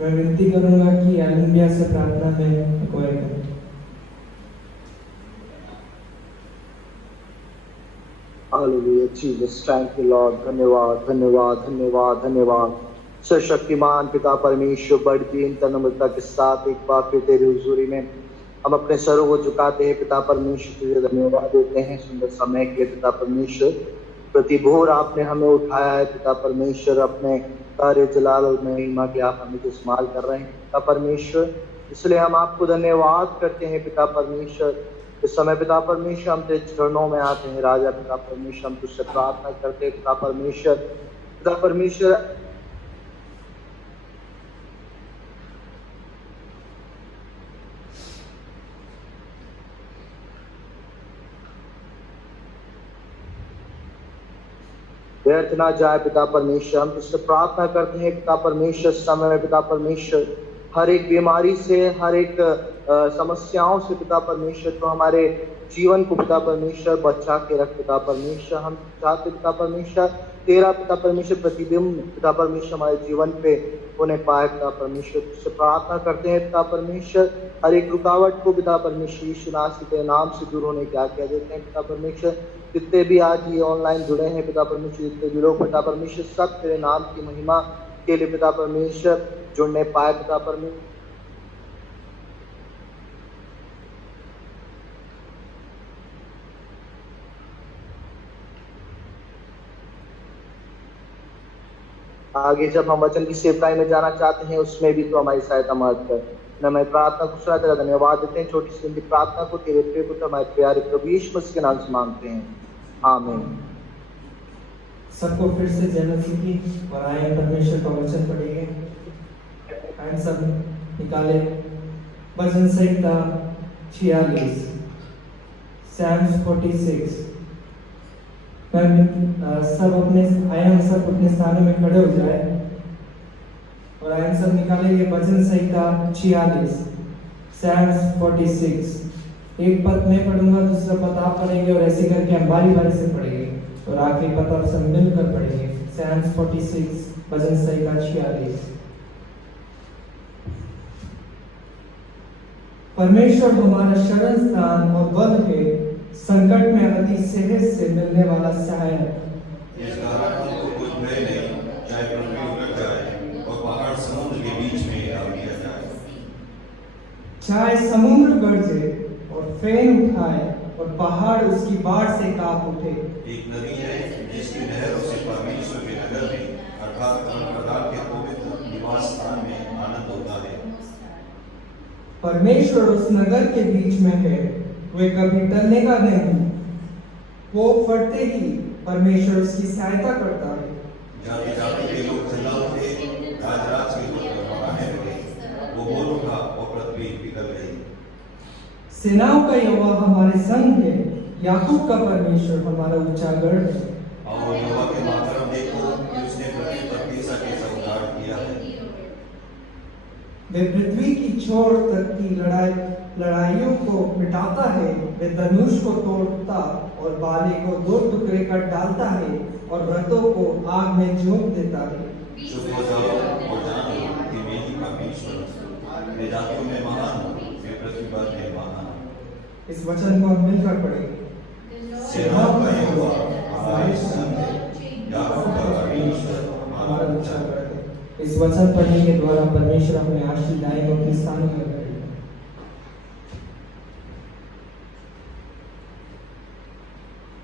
मैं विनती करूंगा कि एलिंबिया से प्रार्थना में अगुवाई करें। Hallelujah Jesus, thank you Lord. धन्यवाद धन्यवाद धन्यवाद धन्यवाद। सर्वशक्तिमान पिता परमेश्वर, बड़ी दीनता नम्रता के साथ एक बार फिर तेरी हुजूरी में हम अपने सरों को झुकाते हैं पिता परमेश्वर, तुझे धन्यवाद देते हैं सुंदर समय के पिता परमेश्वर। प्रतिभोर आपने हमें उठाया है पिता परमेश्वर, अपने कार्य जलाल और महिमा के आप हमें इस्तेमाल कर रहे हैं पिता परमेश्वर, इसलिए हम आपको धन्यवाद करते हैं पिता परमेश्वर। इस समय पिता परमेश्वर हम तेरे चरणों में आते हैं राजा पिता परमेश्वर, हम तुझसे प्रार्थना करते हैं पिता परमेश्वर। पिता परमेश्वर व्यर्थ ना जाए पिता परमेश्वर, हम तुझसे प्रार्थना करते हैं पिता परमेश्वर। समय में पिता परमेश्वर हर एक बीमारी से, हर एक समस्याओं से पिता परमेश्वर तो हमारे जीवन को पिता परमेश्वर बचा के रख पिता परमेश्वर। हम चाहते पिता परमेश्वर तेरा पिता परमेश्वर प्रतिबिंब पिता परमेश्वर हमारे जीवन पे होने पाए पिता परमेश्वर। तुझसे प्रार्थना करते हैं पिता परमेश्वर, हर एक रुकावट को पिता परमेश्वर यीशु नासरी के नाम से दूर होने की आज्ञा देते हैं पिता परमेश्वर। जितने भी आज ये ऑनलाइन जुड़े हैं पिता परमेश्वर, जितने भी लोग पिता परमेश्वर, सब तेरे नाम की महिमा के लिए पिता परमेश्वर जुड़ने पाए पिता परमेश्वर। आगे जब हम वचन की सेवकाई में जाना चाहते हैं उसमें भी तो हमारी सहायता मदद कर। न मैं प्रार्थना को सुना तेरा धन्यवाद देते हैं, छोटी सी प्रार्थना को तेरे प्रिय पुत्र हमारे प्यारे प्रभु यीशु मसीह के नाम से मांगते हैं, आमीन। सबको फिर से जय मसीह की और आए परमेश्वर का वचन पढ़ेंगे। एंड सब निकाले भजन संहिता 46, Psalms 46। सब अपने आयन सब अपने स्थानों में खड़े हो जाए और आयन सब निकालेंगे भजन संहिता 46, Psalms 46। एक पद मैं पढ़ूंगा, दूसरा पद आप पढ़ेंगे और ऐसे करके हम बारी बारी से पढ़ेंगे और आखिरी पद आप सब मिलकर पढ़ेंगे। Psalms 46 भजन संहिता 46। परमेश्वर हमारा शरण स्थान और बल है, संकट में अति सहज से मिलने वाला सहायक। चाहे समुद्र गरजे और फेन उठाए और पहाड़ उसकी बाढ़ से कांप उठे। एक नदी है जिसकी नहरों से परमेश्वर के नगर में अर्थात परमप्रधान के पवित्र निवास स्थान में आनंद होता है। परमेश्वर उस नगर के बीच में है, वे कभी टलने का नहीं। वो फटते ही परमेश्वर उसकी सहायता करता है। जाति जाति के लोग चिल्ला उठे, राज राज के लोग घबराने लगे, वो बोल उठा और पृथ्वी पिघल गई। सेनाओं का यहोवा हमारे संग है, याकूब का परमेश्वर हमारा ऊंचा गढ़ है। और यहोवा के मातरम देखो कि उसने पृथ्वी पर तीसा के संहार किया है। वे पृथ्वी की छोर तक की लड़ाइयों को मिटाता है। वे धनुष को तोड़ता और भाले को दो टुकड़े कर डालता है और रथों को आग में झोंक देता है। चुप हो जाओ और जान लो कि मैं ही परमेश्वर हूँ, मैं जातियों में महान हूँ, मैं पृथ्वी पर में महान हूँ। इस वचन को हम मिलकर पढ़ेंगे। सेनाओं का यहोवा हमारे संग है, याकूब का परमेश्वर हमारा ऊंचा गढ़ है। इस वचन पढ़ने के द्वारा परमेश्वर अपने आशीष दाएं अपने स्थानों में करेगा।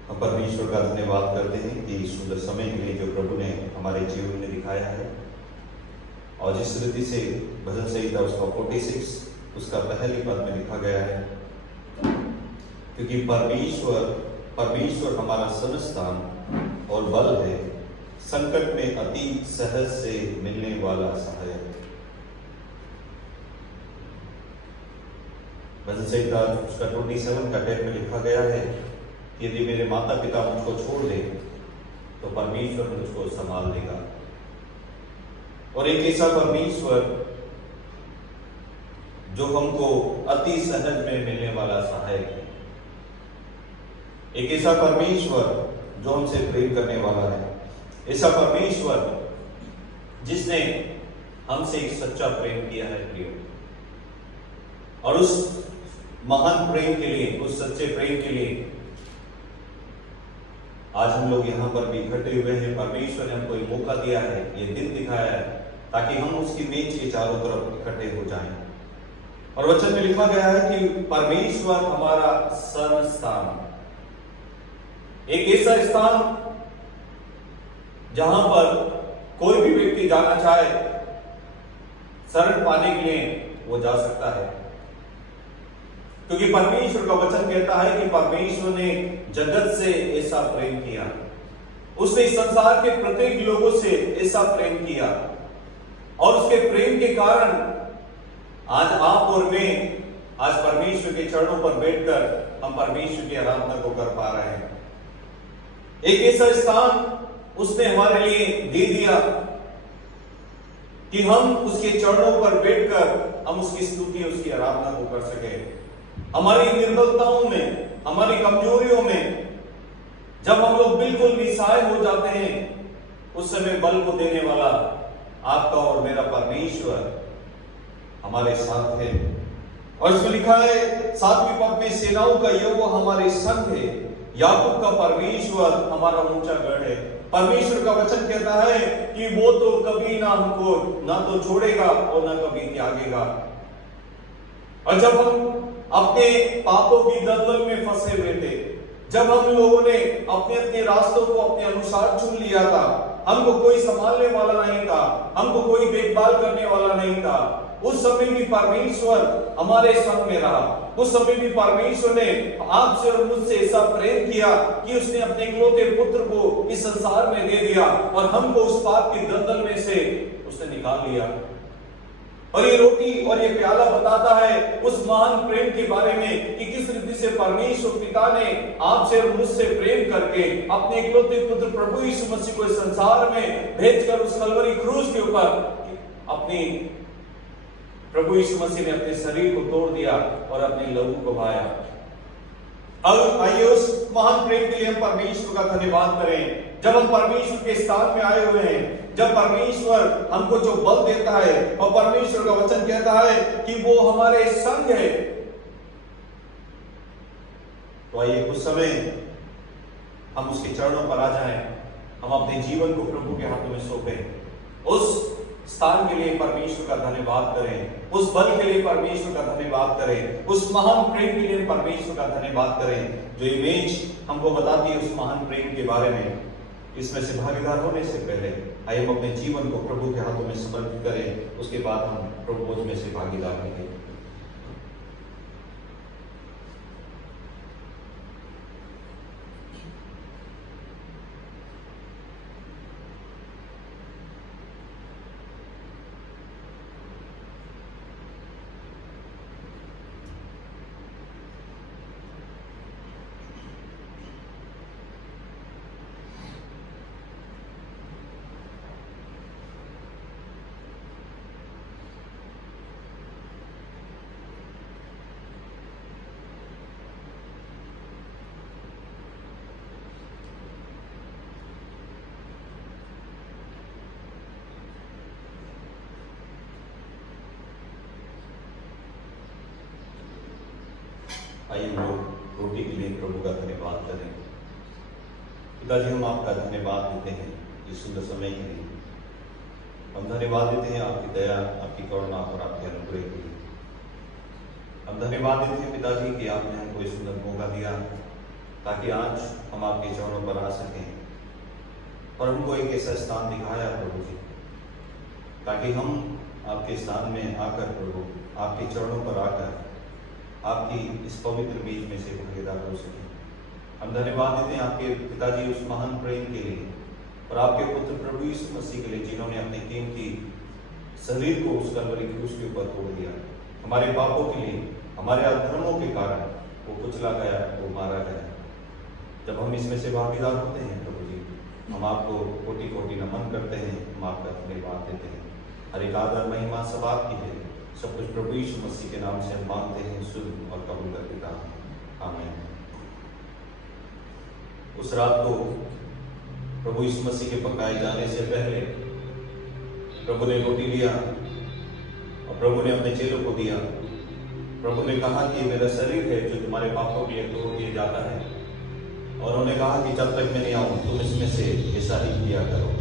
हम परमेश्वर का धन्यवाद करते हैं कि सुंदर समय के लिए जो प्रभु ने हमारे जीवन में दिखाया है, और जिस रीति से भजन संहिता उसका 46 उसका पहली पद में लिखा गया है, क्योंकि परमेश्वर हमारा संस्थान और बल है, संकट में अति सहज से मिलने वाला सहायक। भजन संहिता उसका 27 का टेक्स्ट में लिखा गया है, यदि मेरे माता पिता मुझको छोड़ दे तो परमेश्वर मुझको संभाल देगा। और एक ऐसा परमेश्वर जो हमको अति सहज में मिलने वाला सहायक है, एक ऐसा परमेश्वर जो हमसे प्रेम करने वाला है, ऐसा परमेश्वर जिसने हमसे एक सच्चा प्रेम किया है प्रियो। और उस महान प्रेम के लिए, उस सच्चे प्रेम के लिए आज हम लोग यहाँ पर भी इकट्ठे हुए हैं। परमेश्वर ने हमको एक मौका दिया है, ये दिन दिखाया है, ताकि हम उसकी मेज के चारों तरफ इकट्ठे हो जाएं। और वचन में लिखा गया है कि परमेश्वर हमारा शरण स्थान, एक ऐसा स्थान जहां पर कोई भी व्यक्ति जाना चाहे, शरण पाने के लिए वो जा सकता है। क्योंकि परमेश्वर का वचन कहता है कि परमेश्वर ने जगत से ऐसा प्रेम किया, उसने इस संसार के प्रत्येक लोगों से ऐसा प्रेम किया, और उसके प्रेम के कारण आज आप और मैं आज परमेश्वर के चरणों पर बैठकर हम परमेश्वर की आराधना को कर पा रहे हैं। एक ऐसा स्थान उसने हमारे लिए दे दिया कि हम उसके चरणों पर बैठकर हम उसकी स्तुति, उसकी आराधना को कर सके। हमारी निर्बलताओं में, हमारी कमजोरियों में जब हम लोग बिल्कुल निस्सहाय हो जाते हैं, उस समय बल को देने वाला आपका और मेरा परमेश्वर हमारे साथ है। और इसमें लिखा है 7वें पद में, सेनाओं का यहोवा हमारे संग है, याकूब का परमेश्वर हमारा ऊंचा गढ़ है। परमेश्वर का वचन कहता है कि वो तो कभी ना हमको ना तो छोड़ेगा और ना कभी त्यागेगा। और जब हम अपने पापों की दलदल में फंसे हुए थे, जब हम लोगों ने अपने अपने रास्तों को अपने अनुसार चुन लिया था, हमको कोई संभालने वाला नहीं था, हमको कोई देखभाल करने वाला नहीं था, उस समय भी परमेश्वर हमारे संग में रहा। उस समय भी परमेश्वर ने आपसे और मुझसे ऐसा प्रेम किया कि उसने अपने इकलौते पुत्र को इस संसार में दे दिया और हमको उस पाप की दलदल में से उसने निकाल लिया। और ये रोटी और ये प्याला बताता है उस महान प्रेम के बारे में कि किस रीति से परमेश्वर पिता ने आपसे और मुझसे प्रेम करके अपने इकलौते पुत्र प्रभु यीशु मसीह को इस संसार में भेजकर उस कलवरी क्रूस के ऊपर अपनी प्रभु यीशु मसीह ने अपने शरीर को तोड़ दिया और अपने लहू को बहाया। अब आइए उस महान प्रेम के लिए हम परमेश्वर का धन्यवाद करें। जब हम परमेश्वर के स्थान में आए हुए हैं, जब परमेश्वर हमको जो बल देता है और परमेश्वर का वचन कहता है कि वो हमारे संग है, तो आइए कुछ समय हम उसके चरणों पर आ जाएं, हम अपने जीवन को प्रभु के हाथों में सौंपें। उस स्थान के लिए परमेश्वर का धन्यवाद करें, उस बल के लिए परमेश्वर का धन्यवाद करें, उस महान प्रेम के लिए परमेश्वर का धन्यवाद करें जो इमेज हमको बताती है उस महान प्रेम के बारे में। इसमें से भागीदार होने से पहले आइए हम अपने जीवन को प्रभु के हाथों में समर्पित करें, उसके बाद हम प्रभु भोज में से भागीदार होंगे। आइए हम लोग रोटी के लिए प्रभु का धन्यवाद करें। पिताजी, हम आपका धन्यवाद देते हैं इस सुंदर समय के लिए। हम धन्यवाद देते हैं आपकी दया, आपकी करुणा और आपके अनुग्रह के लिए। हम धन्यवाद देते हैं पिताजी कि आपने हमको इस सुंदर मौका दिया ताकि आज हम आपके चरणों पर आ सकें और हमको एक ऐसा स्थान दिखाया प्रभु जी, ताकि हम आपके स्थान में आकर प्रभु आपके चरणों पर आकर आपकी इस पवित्र बीज में से भागीदार हो सके। हम धन्यवाद देते हैं आपके पिताजी उस महान प्रेम के लिए और आपके पुत्र प्रभु यीशु मसीह के लिए जिन्होंने अपने कीमती शरीर को उस कलवरी क्रूस के ऊपर तोड़ दिया। हमारे पापों के लिए, हमारे अधर्मों के कारण वो कुचला गया, वो मारा गया। जब हम इसमें से भागीदार होते हैं प्रभु जी, हम आपको कोटि कोटि नमन करते हैं, हम आपका धन्यवाद देते हैं। हर एक आदर महिमा सब आपकी है। सब कुछ प्रभु यीशु मसीह के नाम से हम मांगते हैं, सुन और कबूल कर पिता, आमीन। उस रात को प्रभु यीशु मसीह के पकाए जाने से पहले प्रभु ने रोटी लिया और प्रभु ने अपने चेलों को दिया। प्रभु ने कहा कि मेरा शरीर है जो तुम्हारे पापों के लिए तोड़ दिया जाता है, और उन्होंने कहा कि जब तक मैं नहीं आऊं तुम इसमें से ऐसा ही किया करो।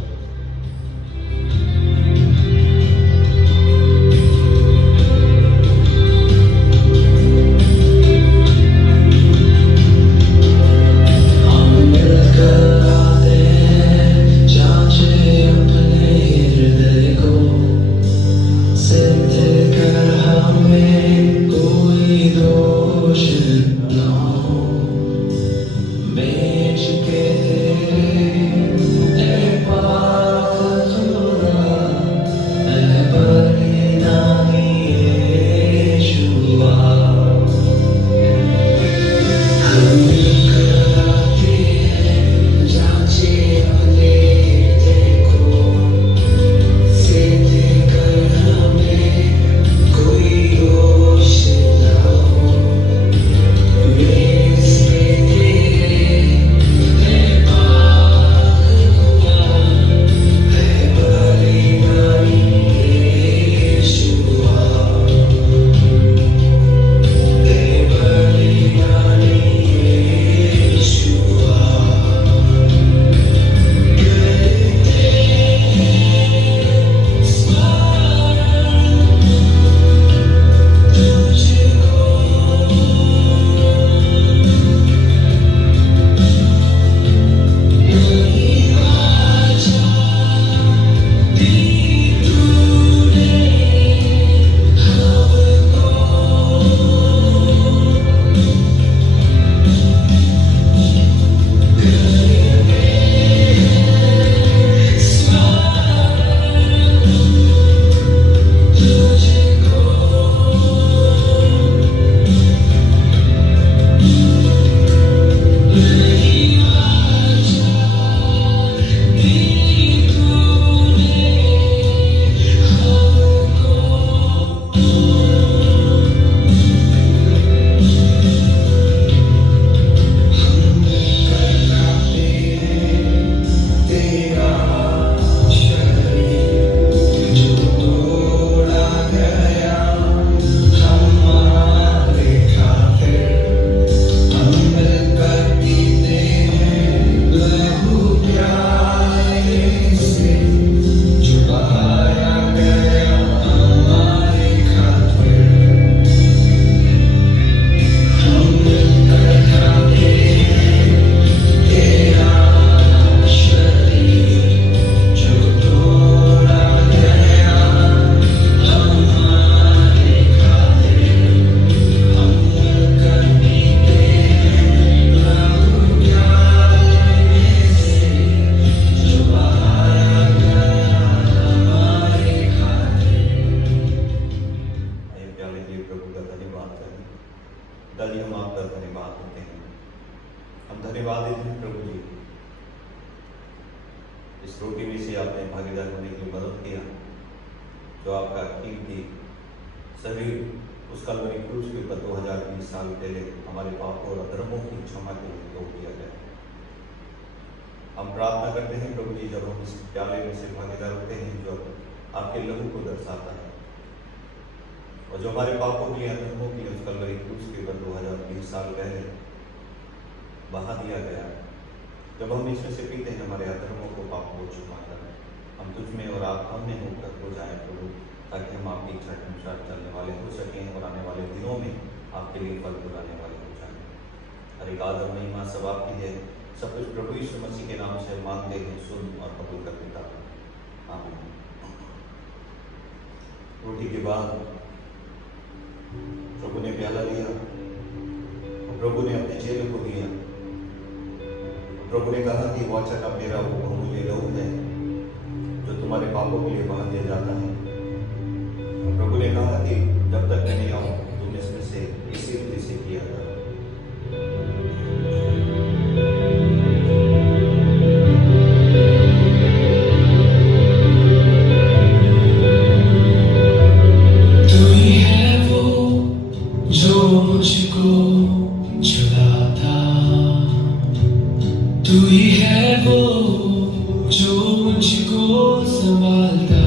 दादी हम आपका धन्यवाद करते हैं। हम धन्यवाद देते हैं प्रभु जी, इस रोटी में से आपने भागीदार होने की मदद किया, जो आपका कीमती शरीर उस कलवरी क्रूस के ऊपर 2020 साल पहले हमारे पापों और अधर्मों की क्षमा के लिए तोड़ दिया गया। हम प्रार्थना करते हैं प्रभु जी, जब हम इस प्याले में से भागीदार होते हैं जो आपके लहू को दर्शाता है और जो हमारे पापों के लिए अधर्मों के लिए उस कलवरी क्रूस के ऊपर 2020 साल पहले बहा दिया गया। जब हम इसमें से पीते हैं, हमारे अधर्मों को पापों को क्षमा कर हम तुझ में और आप हम में होकर हो जाए प्रभु, ताकि हम आपकी इच्छा के अनुसार चलने वाले हो सकें और आने वाले दिनों में आपके लिए फल बुलाने वाले हो जाए। हर एक आदर महिमा सब आपकी है। सब कुछ प्रभु यीशु मसीह के नाम से मांगते हैं, सुन और कबूल कर पिता, आमीन। रोटी के बाद प्रभु ने प्याला लिया और प्रभु ने अपने चेलों को दिया। प्रभु ने कहा कि वाचा का मेरा वो बहुमूल्य लहू है जो तुम्हारे पापों के लिए बहा दिया जाता है। और प्रभु ने कहा कि जब तक मैं नहीं आऊं तुम इसमें से इसी रीति से किया करो। तू ही है वो जो मुझको संभालता,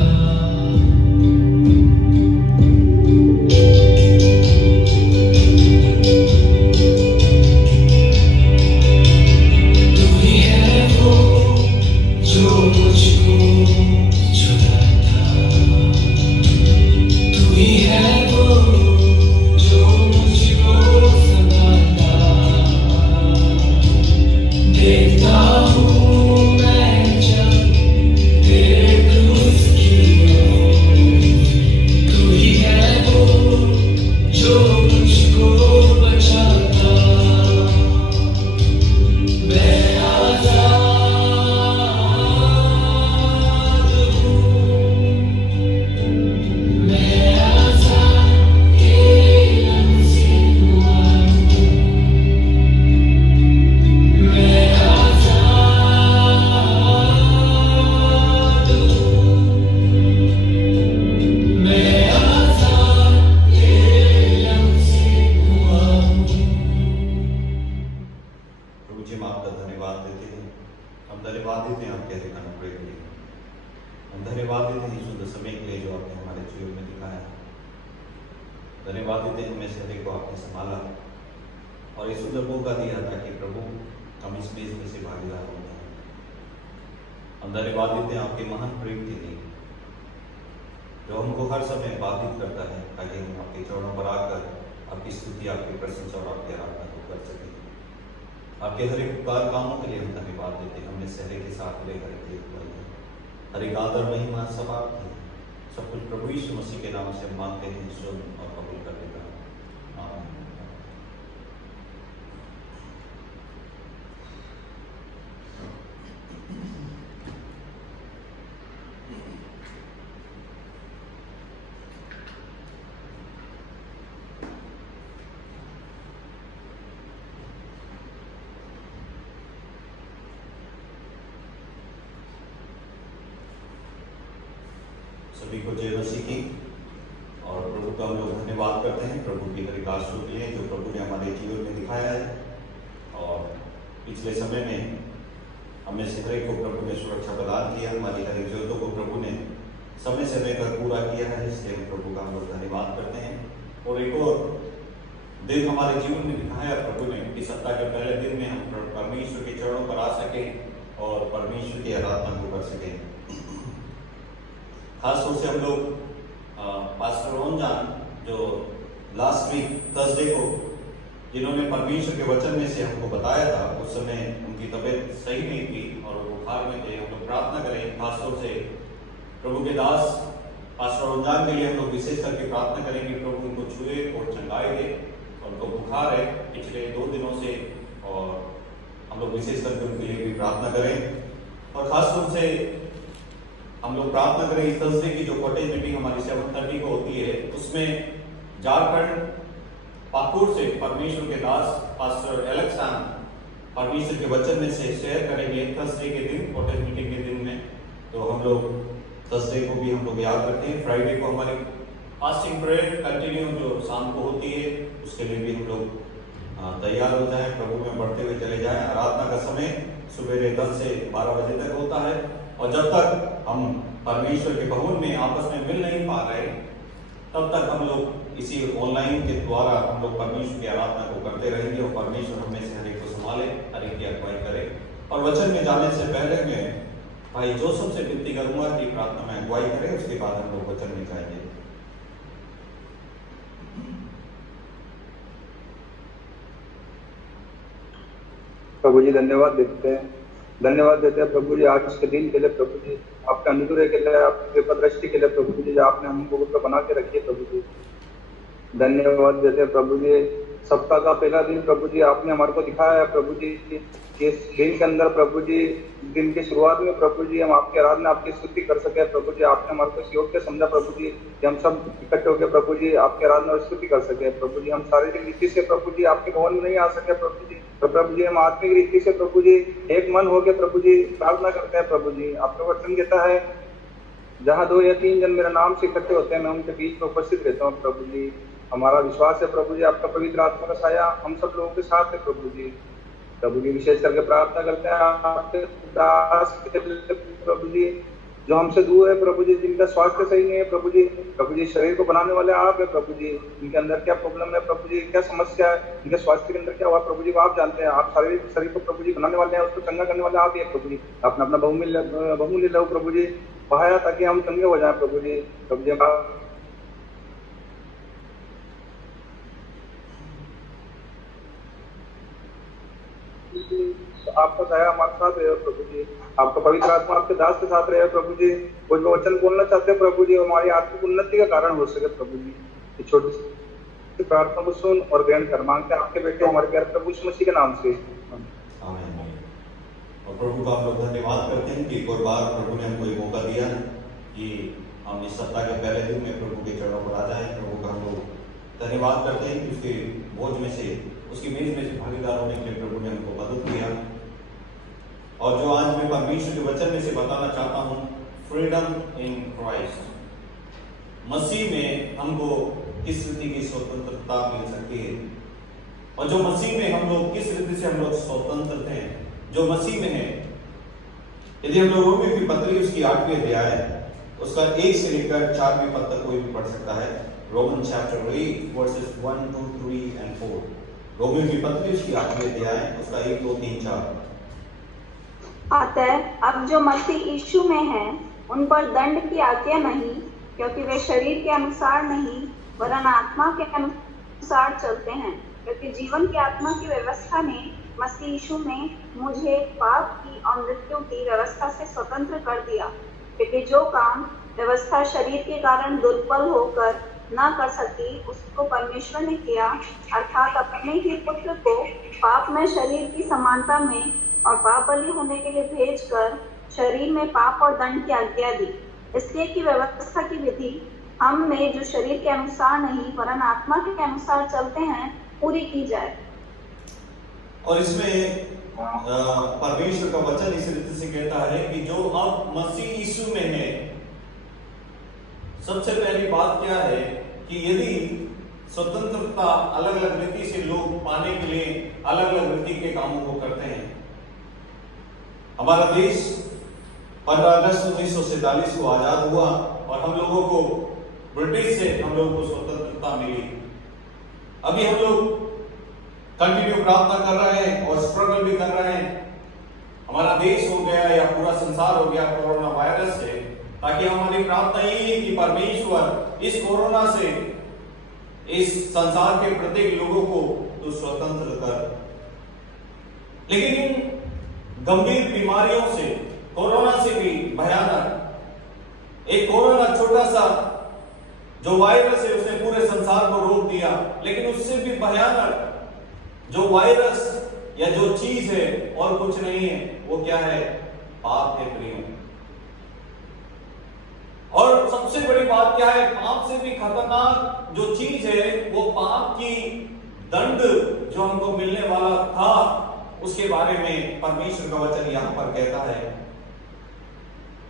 धन्यवाद देते हैं, हमें सभी को आपने संभाला और इस सुंदर मौका दिया ताकि प्रभु हम इस मेज में से भागीदार हो जाएं। हम धन्यवाद देते हैं आपके महान प्रेम के लिए जो हमको हर समय बाधित करता है ताकि हम आपके चरणों पर आकर आपकी स्तुति, आपकी प्रशंसा और आपकी आराधना को कर सकें। आपके हर एक उपकार कामों के लिए हम धन्यवाद देते हैं। हमने सहरे के साथ लेकर हर एक आदर महिमा सब आपकी है। सब कुछ प्रभु यीशु मसीह के नाम से हम मांगते हैं, सुन और कबूल कर लेगा। आमीन। सभी को जय मसीह की और प्रभु का हम लोग धन्यवाद करते हैं प्रभु की हर एक आशीर्वाद के लिए जो प्रभु ने हमारे जीवन में दिखाया है। और पिछले समय में हमें से हर एक को प्रभु ने सुरक्षा प्रदान किया, हमारी हर एक जरूरतों को प्रभु ने समय समय पर पूरा किया है, इसलिए हम प्रभु का हम लोग धन्यवाद करते हैं। और एक और दिन हमारे जीवन में दिखाया प्रभु ने कि सप्ताह के पहले दिन में हम परमेश्वर के चरणों पर आ सके और परमेश्वर की आराधना को कर सके। खास तौर से हम लोग पास्टर रोनजान जो लास्ट वीक थर्सडे को जिन्होंने परमेश्वर के वचन में से हमको बताया था, उस समय उनकी तबीयत सही नहीं थी और वो बुखार में थे। हम लोग प्रार्थना करें, खास तौर से प्रभु के दास पास्टर रोनजान के लिए हम लोग विशेष करके प्रार्थना करें कि प्रभु उनको छुए और चंगाई दे। और उनको बुखार है पिछले 2 दिनों से और हम लोग विशेष करके उनके लिए भी प्रार्थना करें। और खास तौर से हम लोग प्रार्थना करें इस थर्सडे की जो कॉटेज मीटिंग हमारी 7:30 को होती है, उसमें झारखंड पाकुड़ से परमेश्वर के दास पास्टर एलेक्सान परमेश्वर के वचन में से शेयर करेंगे थर्सडे के दिन, कॉटेज मीटिंग के दिन में। तो हम लोग थर्सडे को भी हम लोग याद रखते हैं। फ्राइडे को हमारी फास्टिंग प्रेयर कंटिन्यू जो शाम को होती है, उसके लिए भी हम लोग तैयार हो जाएं, प्रभु में बढ़ते हुए चले जाएं। आराधना का समय सुबह 10 से 12 बजे तक होता है और जब तक हम परमेश्वर के भवन में आपस में मिल नहीं पा रहे तब तक हम लोग इसी ऑनलाइन के द्वारा हम लोग परमेश्वर की आराधना को करते रहेंगे और परमेश्वर हमें से हर एक को संभाले, हर एक की अगुवाई करे। और वचन में जाने से पहले मैं भाई जोसेफ से विनती करूंगा कि प्रार्थना में अगुवाई करें, उसके बाद हम लोग वचन में जाएंगे। प्रभु जी धन्यवाद देते हैं प्रभु जी आज के दिन के लिए, प्रभु जी आपका अनुग्रह के लिए, आपके दृष्टि के लिए प्रभु जी जो आपने हमको बना के रखी है प्रभु जी, धन्यवाद देते हैं प्रभु जी। सप्ताह का पहला दिन प्रभु जी आपने हमारे को दिखाया है प्रभु जी, इस दिन के अंदर प्रभु जी दिन की शुरुआत में प्रभु जी हम आपकी आराधना, आपकी स्तुति कर सके प्रभु जी। आपने हमारे को योग्य समझा प्रभु जी कि हम सब इकट्ठे होकर प्रभु जी आपकी आराधना और स्तुति कर सके प्रभु जी। हम शारीरिक रीति से प्रभु जी आपके भवन में नहीं आ सके प्रभु जी, तो प्रभु जी हम आत्मिक रीति से प्रभु जी एक मन होकर प्रभु जी प्रार्थना करते हैं प्रभु जी। आपका वचन कहता है जहाँ 2 या 3 जन मेरा नाम से इकट्ठे होते हैं, मैं उनके बीच में उपस्थित रहता हूँ प्रभु जी। हमारा विश्वास है प्रभु जी आपका पवित्र आत्मा का साया हम सब लोगों के साथ है प्रभु जी। प्रभु जी विशेष करके प्रार्थना करते हैं आपके दास के लिए प्रभु जी, जो हमसे दूर है प्रभु जी, जिनका स्वास्थ्य सही नहीं है प्रभु जी शरीर को बनाने वाले आप है प्रभु जी, इनके अंदर क्या प्रॉब्लम है प्रभु जी, क्या समस्या है, इनके स्वास्थ्य के अंदर क्या हुआ प्रभु जी को आप जानते हैं। आप शरीर को प्रभु जी बनाने वाले हैं, उसको चंगा करने वाले आप ही है प्रभु जी। अपना अपना बहुमूल्य लहू प्रभु जी बहाया ताकि हम चंगे हो जाए प्रभु जी। आपका दया हमारे साथ रहे प्रभु जी, आपका पवित्र आत्मा आपके दास के साथ रहे प्रभु जी। कुछ वचन बोलना चाहते हैं प्रभु जी, हमारी आत्मिक उन्नति का कारण हो सके प्रभु जी। ये छोटी सी प्रार्थना को सुन और ग्रहण कर मांगते हैं आपके बेटे हमारे प्यारे प्रभु यीशु मसीह के नाम से, आमीन। और प्रभु का हम लोग धन्यवाद करते हैं कि एक और बार प्रभु ने हमको एक मौका दिया कि हम इस सप्ताह के पहले दिन में प्रभु के चरणों पर आ जाए। प्रभु का हम लोग धन्यवाद करते हैं कि उसके बोझ में से, उसकी मेज में से भागीदार होने के लिए प्रभु ने हमको मदद किया। और जो आज मैं परमेश्वर के वचन में से बताना चाहता हूँ, फ्रीडम इन क्राइस्ट, मसीह में हमको किस रीति की स्वतंत्रता मिल सकती है, और जो मसीह में हम लोग किस रीति से हम लोग स्वतंत्र हैं, जो मसीह में है। यदि हम लोग रोमियो की पत्री उसकी 8वीं अध्याय उसका 1 से लेकर 4वीं पद तक कोई भी पढ़ सकता है। Roman chapter 8 versus 1, 2, 3 and 4। Romeo की पत्री उसकी 8वीं अध्याय उसका 1, 2, 3, 4। अतः अब जो मसीह यीशु में है उन पर दंड की आज्ञा नहीं, क्योंकि वे शरीर के अनुसार नहीं वरन आत्मा के अनुसार चलते हैं। क्योंकि जीवन की आत्मा की व्यवस्था ने मसीह यीशु में मुझे पाप की और मृत्यु की व्यवस्था से स्वतंत्र कर दिया। क्योंकि जो काम व्यवस्था शरीर के कारण दुर्बल होकर न कर सकी, उसको परमेश्वर ने किया, अर्थात अपने ही पुत्र को पाप में शरीर की समानता में और पाप बलि होने के लिए भेजकर शरीर में पाप और दंड की आज्ञा दी, इसलिए कि व्यवस्था की विधि हम में जो शरीर के अनुसार नहीं वरन आत्मा के अनुसार चलते हैं पूरी की जाए। और इसमें परमेश्वर का वचन इस रीति से कहता है कि जो अब मसीह यीशु में है, सबसे पहली बात क्या है कि यदि स्वतंत्रता अलग अलग रीति से लोग पाने के लिए अलग अलग रीति के कामों को करते हैं। हमारा देश 15 अगस्त 1947 को आजाद हुआ और हम लोगों को ब्रिटिश से हम लोगों को स्वतंत्रता मिली। अभी हम लोग कंटिन्यू प्रार्थना कर रहे हैं और स्ट्रगल भी कर रहे हैं। हमारा देश हो गया या पूरा संसार हो गया कोरोना वायरस से, ताकि हमारी प्रार्थना यही है कि परमेश्वर इस कोरोना से इस संसार के प्रत्येक लोगों को तो स्वतंत्र कर। लेकिन इन गंभीर बीमारियों से, कोरोना से भी भयानक एक कोरोना छोटा सा जो वायरस है उसने पूरे संसार को रोक दिया, लेकिन उससे भी भयानक जो वायरस या जो चीज है और कुछ नहीं है, वो क्या है? पाप है प्रियो। और सबसे बड़ी बात क्या है? पाप से भी खतरनाक जो चीज है वो पाप की दंड जो हमको मिलने वाला था, उसके बारे में परमेश्वर का वचन यहां पर कहता है।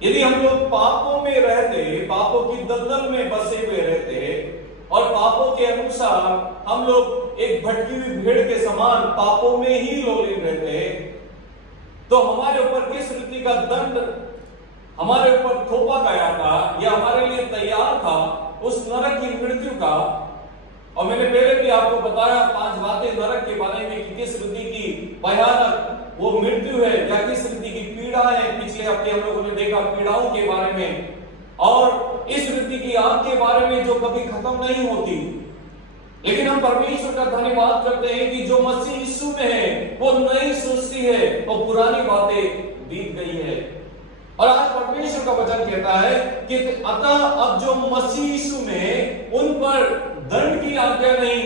यदि हम लोग पापों में रहते, पापों की दलदल में बसे हुए रहते और पापों के अनुसार हम लोग एक भटकी हुई भेड़ के समान पापों में ही लोलीन रहते, तो हमारे ऊपर किस रीति का दंड हमारे ऊपर थोपा गया था या हमारे लिए तैयार था, उस नरक की मृत्यु का। और मैंने पहले भी आपको बताया 5 बातें नरक के बारे में कि किस रीति की भयानक वो मृत्यु है या किस रीति की पीड़ा है। पिछले हफ्ते हम लोगों ने देखा पीड़ाओं के बारे में, और इस रीति की आग के बारे में जो कभी खत्म नहीं होती। लेकिन हम परमेश्वर का धन्यवाद करते हैं कि जो मसीह यीशु में है वो नई सृष्टि है और पुरानी बातें बीत गई है। और आज परमेश्वर का वचन कहता है कि अतः अब जो मसीह यीशु में उन पर दंड की आज्ञा नहीं,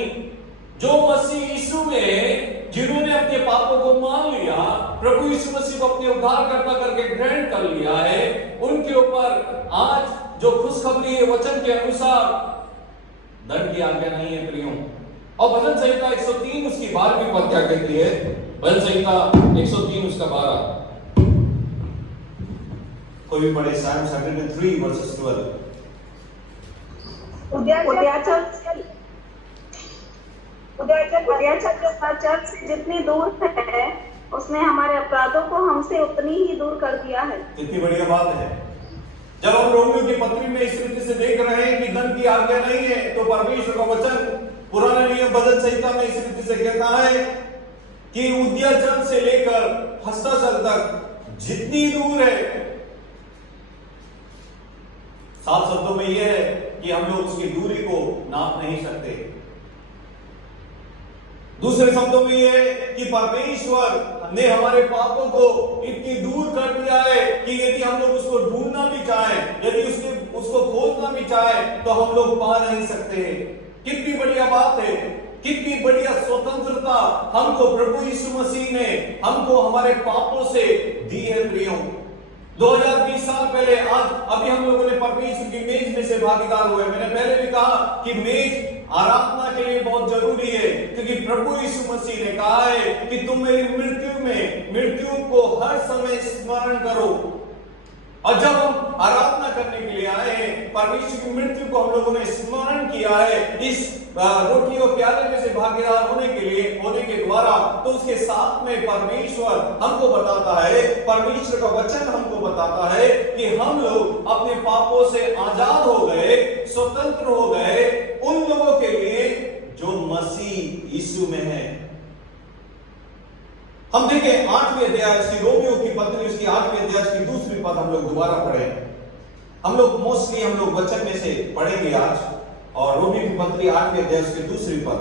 जो मसीह यीशु में जिन्होंने अपने पापों को मान लिया, प्रभु यीशु मसीह को अपने उद्धारकर्ता करके ग्रहण कर लिया है, उनके ऊपर आज जो खुशखबरी है वचन के अनुसार दंड की आज्ञा नहीं है प्रियो। और भजन संहिता 103 उसकी 12वीं पद क्या कहती है? भजन संहिता 103 उसका 12। कोई भी पढ़े Psalm 103 verses 12। उद्याचल चर्च से जितनी दूर है उसने हमारे अपराधों को हमसे उतनी ही दूर कर दिया है। कितनी बढ़िया बात है। जब हम रोमियो की पत्री में इस रीति से देख रहे हैं कि दंड की आज्ञा नहीं है, तो परमेश्वर का वचन पुराने नियम भजन संहिता में इस रीति से कहता है कि उद्याचल से लेकर हस्ताचल तक जितनी दूर है, साफ शब्दों में यह है कि हम लोग उसकी दूरी को नाप नहीं सकते। दूसरे शब्दों में यह है कि परमेश्वर ने हमारे पापों को इतनी दूर कर दिया है कि यदि हम लोग उसको ढूंढना भी चाहें, यदि उसको खोजना भी चाहें, तो हम लोग पा नहीं सकते। कितनी बढ़िया बात है, कितनी बढ़िया स्वतंत्रता हमको प्रभु यीशु मसीह ने हमको हमारे पापों से दी है। प्रियो, 2020 साल पहले आज अभी हम लोगों ने परमेश्वर की मेज में से भागीदार हुए। मैंने पहले भी कहा कि मेज आराधना के लिए बहुत जरूरी है, क्योंकि प्रभु यीशु मसीह ने कहा है कि तुम मेरी मृत्यु को हर समय स्मरण करो। और जब हम आराधना करने के लिए आए हैं, परमेश्वर की मृत्यु को हम लोगों ने स्मरण किया है इस रोटी और प्याले में से भागीदार होने के द्वारा, तो उसके साथ में परमेश्वर हमको बताता है, परमेश्वर का वचन हमको बताता है कि हम लोग अपने पापों से आजाद हो गए, स्वतंत्र हो गए उन लोगों के लिए जो मसीह यीशु में है। हम देखें 8वें अध्याय की रोमियो की पत्री, उसकी 8वें अध्याय की दूसरी पद हम लोग दोबारा पढ़ें। हम लोग वचन में से पढ़ेंगे आज, और रोमियो की पत्री 8वें अध्याय की दूसरी पद।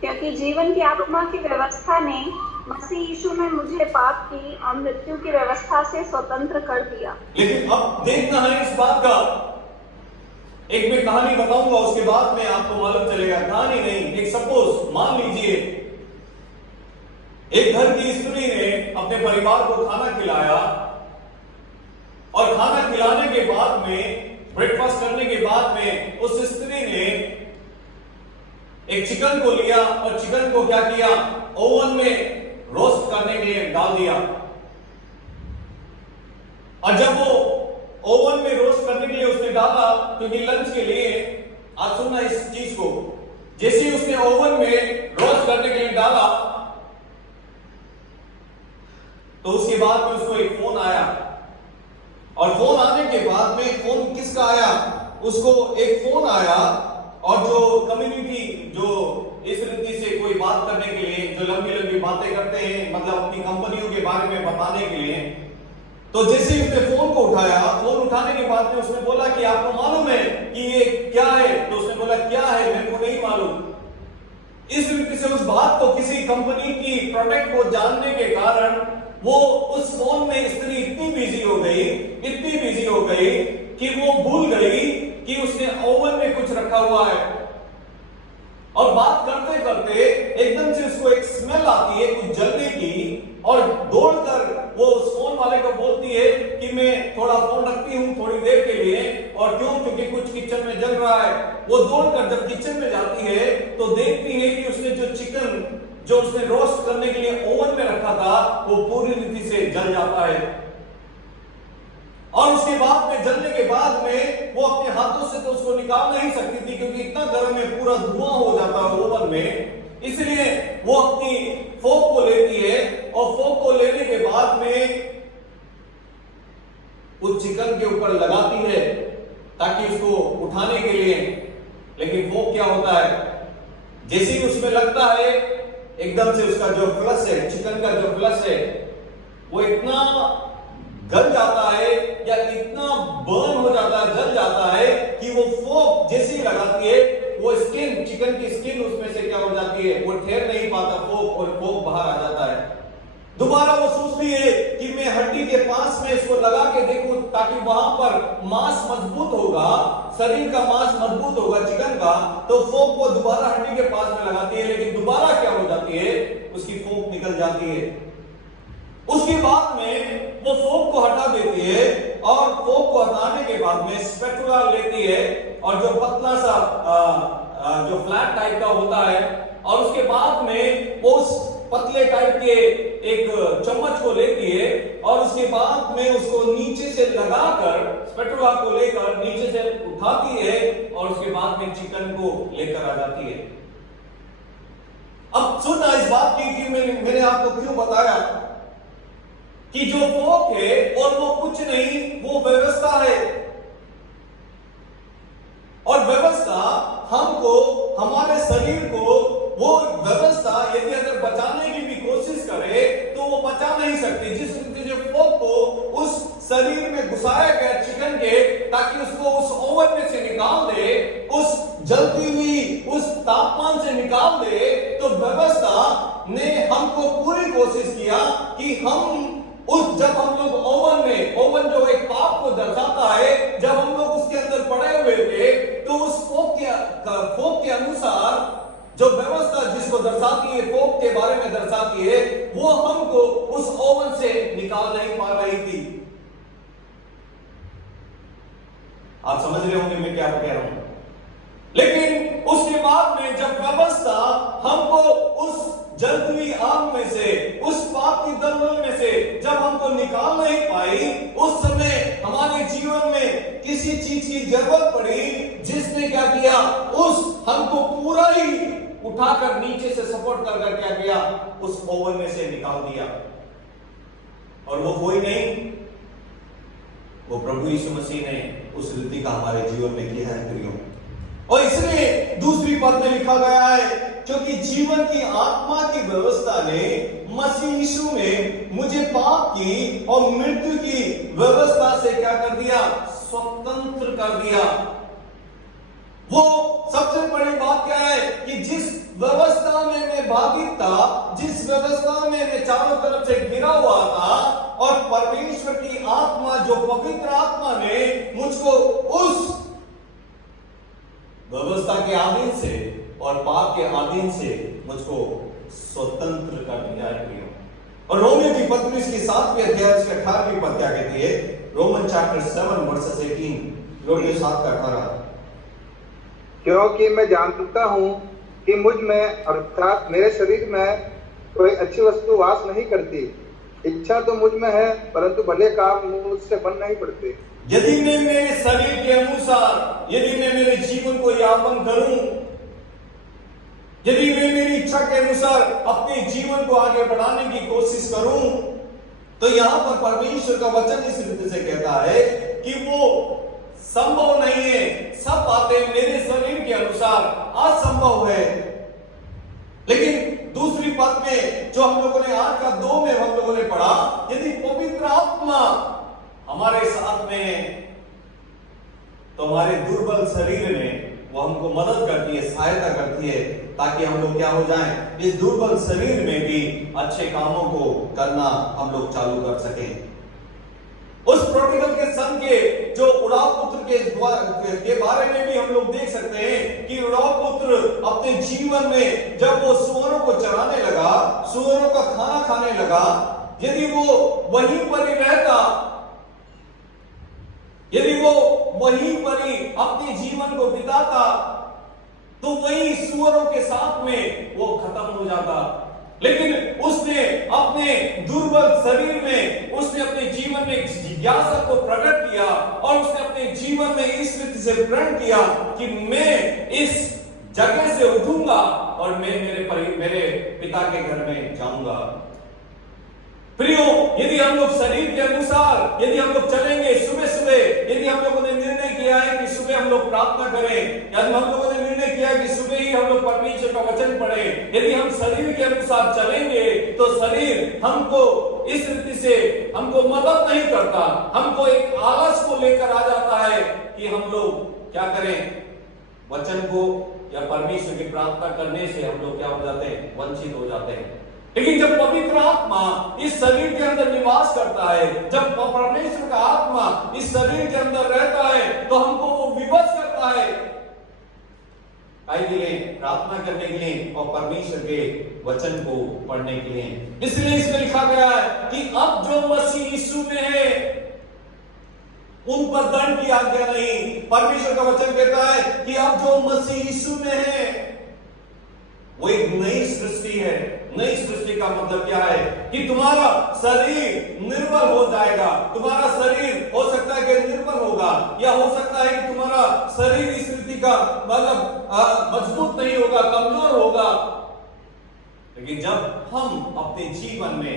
क्योंकि जीवन की आत्मा की व्यवस्था ने मसीह यीशु में मुझे पाप की और मृत्यु की व्यवस्था से स्वतंत्र कर दिया। लेकिन अब देखना है इस बात का, एक मैं कहानी बताऊंगा, उसके बाद में आपको मालूम चलेगा। कहानी नहीं, एक सपोज मान लीजिए एक घर की स्त्री ने अपने परिवार को खाना खिलाया, और खाना खिलाने के बाद में, ब्रेकफास्ट करने के बाद में, उस स्त्री ने एक चिकन को लिया और चिकन को क्या किया, ओवन में रोस्ट करने के लिए डाल दिया। और जब वो ओवन में रोस्ट करने के लिए उसने डाला, क्योंकि लंच के लिए, आज सुनना इस चीज को, जैसे ही उसने ओवन में रोस्ट करने के लिए डाला, तो उसके बाद में उसको एक फोन आया, और फोन आने के बाद में, फोन किसका आया, उसको एक फोन आया, और जो कम्युनिटी जो इस रीति से कोई बात करने के लिए, जो लंबी लंबी बातें करते हैं, मतलब अपनी कंपनियों के बारे में बताने के लिए, तो जैसे ही उसने फोन को उठाया, फोन उठाने के बाद में उसने बोला कि आपको मालूम है कि ये क्या है? तो उसने बोला क्या है, मेरे को नहीं मालूम। इस रीति से उस बात को, किसी कंपनी की प्रोडक्ट को जानने के कारण वो उस फोन में स्त्री इतनी बिजी हो गई कि वो भूल गई कि उसने ओवन में कुछ रखा हुआ है। और बात करते करते एकदम से उसको एक स्मेल आती है कुछ जलने की, और दौड़कर वो उस फोन वाले को बोलती है कि मैं थोड़ा फोन रखती हूँ थोड़ी देर के लिए। और क्योंकि कुछ किचन में जल रहा है। वो दौड़कर जब किचन में जाती है तो देखती है कि उसने जो चिकन जो उसने रोस्ट करने के लिए ओवन में रखा था, वो पूरी रीति से जल जाता है। और उसके बाद में, जलने के बाद में, वो अपने हाथों से तो उसको निकाल नहीं सकती थी, क्योंकि इतना गर्म है, पूरा धुआं हो जाता है ओवन में। इसलिए वो अपनी फोक को लेती है, और फोक को लेने के बाद में उस चिकन के ऊपर लगाती है ताकि उसको उठाने के लिए। लेकिन फोक क्या होता है, जैसे ही उसमें लगता है, एकदम से उसका जो फ्लश है, चिकन का जो फ्लश है, वो इतना गल जाता है या इतना बर्न हो जाता है, जल जाता है कि वो फोक जैसे ही लगाती है, वो स्किन, चिकन की स्किन उसमें से क्या हो जाती है, वो ठहर नहीं पाता फोक, और फोक बाहर आ जाता है। दोबारा वो सोचती है कि मैं हड्डी के पास में इसको लगा के देखूं ताकि वहां पर मांस मजबूत होगा, शरीर का मांस मजबूत होगा चिकन का। तो फोक को दोबारा हड्डी के पास में लगाती है, लेकिन दोबारा क्या हो जाती है, उसकी फोक निकल जाती है। उसके बाद में वो फोक को हटा देती है, और फोक को हटाने के बाद में स्पैटुला लेती है, और जो पतला सा जो फ्लैट टाइप का होता है, और उसके बाद में उस पतले टाइप के एक चम्मच को लेती है, और उसके बाद में उसको नीचे से लगाकर, स्पैटुला को लेकर नीचे से उठाती है, और उसके बाद में चिकन को लेकर आ जाती है। अब सुनना इस बात की कि मैंने आपको क्यों बताया कि जो फोक है, और वो कुछ नहीं शरीर में घुसाया गया चिकन के, ताकि उसको उस ओवन में से निकाल दे, उस जलती हुई उस तापमान से निकाल दे, तो व्यवस्था ने हमको पूरी कोशिश किया कि हम जब हम लोग ओवन जो एक पाप को दर्शाता है, जब हम लोग उसके अंदर पड़े हुए थे, तो उस फोक के अनुसार जो व्यवस्था जिसको दर्शाती है, फोक के बारे में दर्शाती है, वो हमको उस ओवन से निकाल नहीं पा रही थी। आप समझ रहे होंगे मैं क्या कह रहा हूं। लेकिन उसके बाद में जब व्यवस्था हमको उस जलती हुई आग में से, उस पाप की दलदल में से जब हमको निकाल नहीं पाई, उस समय हमारे जीवन में किसी चीज की जरूरत पड़ी, जिसने क्या किया, उस हमको पूरा ही उठाकर नीचे से सपोर्ट कर क्या किया, उस ओवन में से निकाल दिया। और वो कोई नहीं, वो प्रभु यीशु मसीह ने उस रीति का हमारे जीवन में किया है प्रियो। और इसलिए दूसरी पद में लिखा गया है, क्योंकि जीवन की आत्मा की व्यवस्था ने मसीह यीशु में मुझे पाप की और मृत्यु की व्यवस्था से क्या कर दिया, स्वतंत्र कर दिया। वो सबसे बड़ी बात क्या है कि जिस व्यवस्था में मैं बाधित था, जिस व्यवस्था में मैं चारों तरफ से घिरा हुआ था, और परमेश्वर की आत्मा जो पवित्र आत्मा ने मुझको उस व्यवस्था के अधीन से और पाप के अधीन से मुझको स्वतंत्र कर दिया है प्रियो। और रोमियो की पत्री की 7वें अध्याय के 18वीं पद क्या कहती है, रोमन चैप्टर 7 वर्सेस 18, रोमियो 7:18। क्योंकि मैं जानता हूं कि मुझ में अर्थात मेरे शरीर में कोई अच्छी वस्तु वास नहीं करती। इच्छा तो मुझ में है, परंतु भले काम मुझसे बन नहीं पड़ते। यदि मैं मेरे शरीर के अनुसार, यदि मैं मेरे जीवन को यापन करूं, यदि मैं मेरी इच्छा के अनुसार अपने जीवन को आगे बढ़ाने की कोशिश करूं, तो यहां पर परमेश्वर का वचन इस रीति से कहता है कि वो संभव नहीं है। सब बातें मेरे शरीर के अनुसार असंभव है। लेकिन दूसरी पद में जो हम लोगों ने आज का 2 में हम लोगों ने पढ़ा, यदि पवित्र आत्मा हमारे साथ में है, तो हमारे दुर्बल शरीर में वो हमको मदद करती है, सहायता करती है, ताकि हम लोग क्या हो जाएं, इस दुर्बल शरीर में भी अच्छे कामों को करना हम लोग चालू कर सकें। उस प्रोडिगल के सन के जो उड़ाव पुत्र के बारे में भी हम लोग देख सकते हैं कि उड़ाव पुत्र अपने जीवन में जब वो सुअरों को चराने लगा, सुअरों का खाना खाने लगा, यदि वो वहीं पर ही रहता, यदि वो वहीं पर ही अपने जीवन को बिताता, तो वही सुअरों के साथ में वो खत्म हो जाता। लेकिन उसने अपने दुर्बल शरीर में, उसने अपने जीवन में जिज्ञासा को प्रकट किया, और उसने अपने जीवन में इस रीति से प्रण किया कि मैं इस जगह से उठूंगा और मैं मेरे पिता के घर में जाऊंगा। प्रियो, यदि हम लोग शरीर के अनुसार यदि हम लोग चलेंगे, सुबह सुबह यदि हम लोगों ने निर्णय किया है कि सुबह हम लोग प्रार्थना करें, यदि हम लोगों ने निर्णय किया है कि सुबह ही हम लोग परमेश्वर का वचन पढ़ें, यदि हम शरीर के अनुसार चलेंगे, तो शरीर हमको इस रीति से हमको मदद नहीं करता, हमको एक आलस को लेकर आ जाता है कि हम लोग क्या करें, वचन को या परमेश्वर की प्रार्थना करने से हम लोग क्या हो जाते हैं, वंचित हो जाते हैं। लेकिन जब पवित्र आत्मा इस शरीर के अंदर निवास करता है, जब परमेश्वर का आत्मा इस शरीर के अंदर रहता है, तो हमको वो विवश करता है के लिए, प्रार्थना करने के लिए और परमेश्वर के वचन को पढ़ने के लिए। इसलिए इसमें लिखा गया है कि अब जो मसीह यीशु में है उन पर दंड की आज्ञा नहीं। परमेश्वर का वचन कहता है कि अब जो मसीह यीशु में है वो एक नई सृष्टि है। नई सृष्टि का मतलब क्या है कि तुम्हारा शरीर निर्बल हो जाएगा, तुम्हारा शरीर हो सकता है कि निर्बल होगा, या हो सकता है कि तुम्हारा शरीर इस रीति का मतलब मजबूत नहीं होगा, कमजोर होगा। लेकिन जब हम अपने जीवन में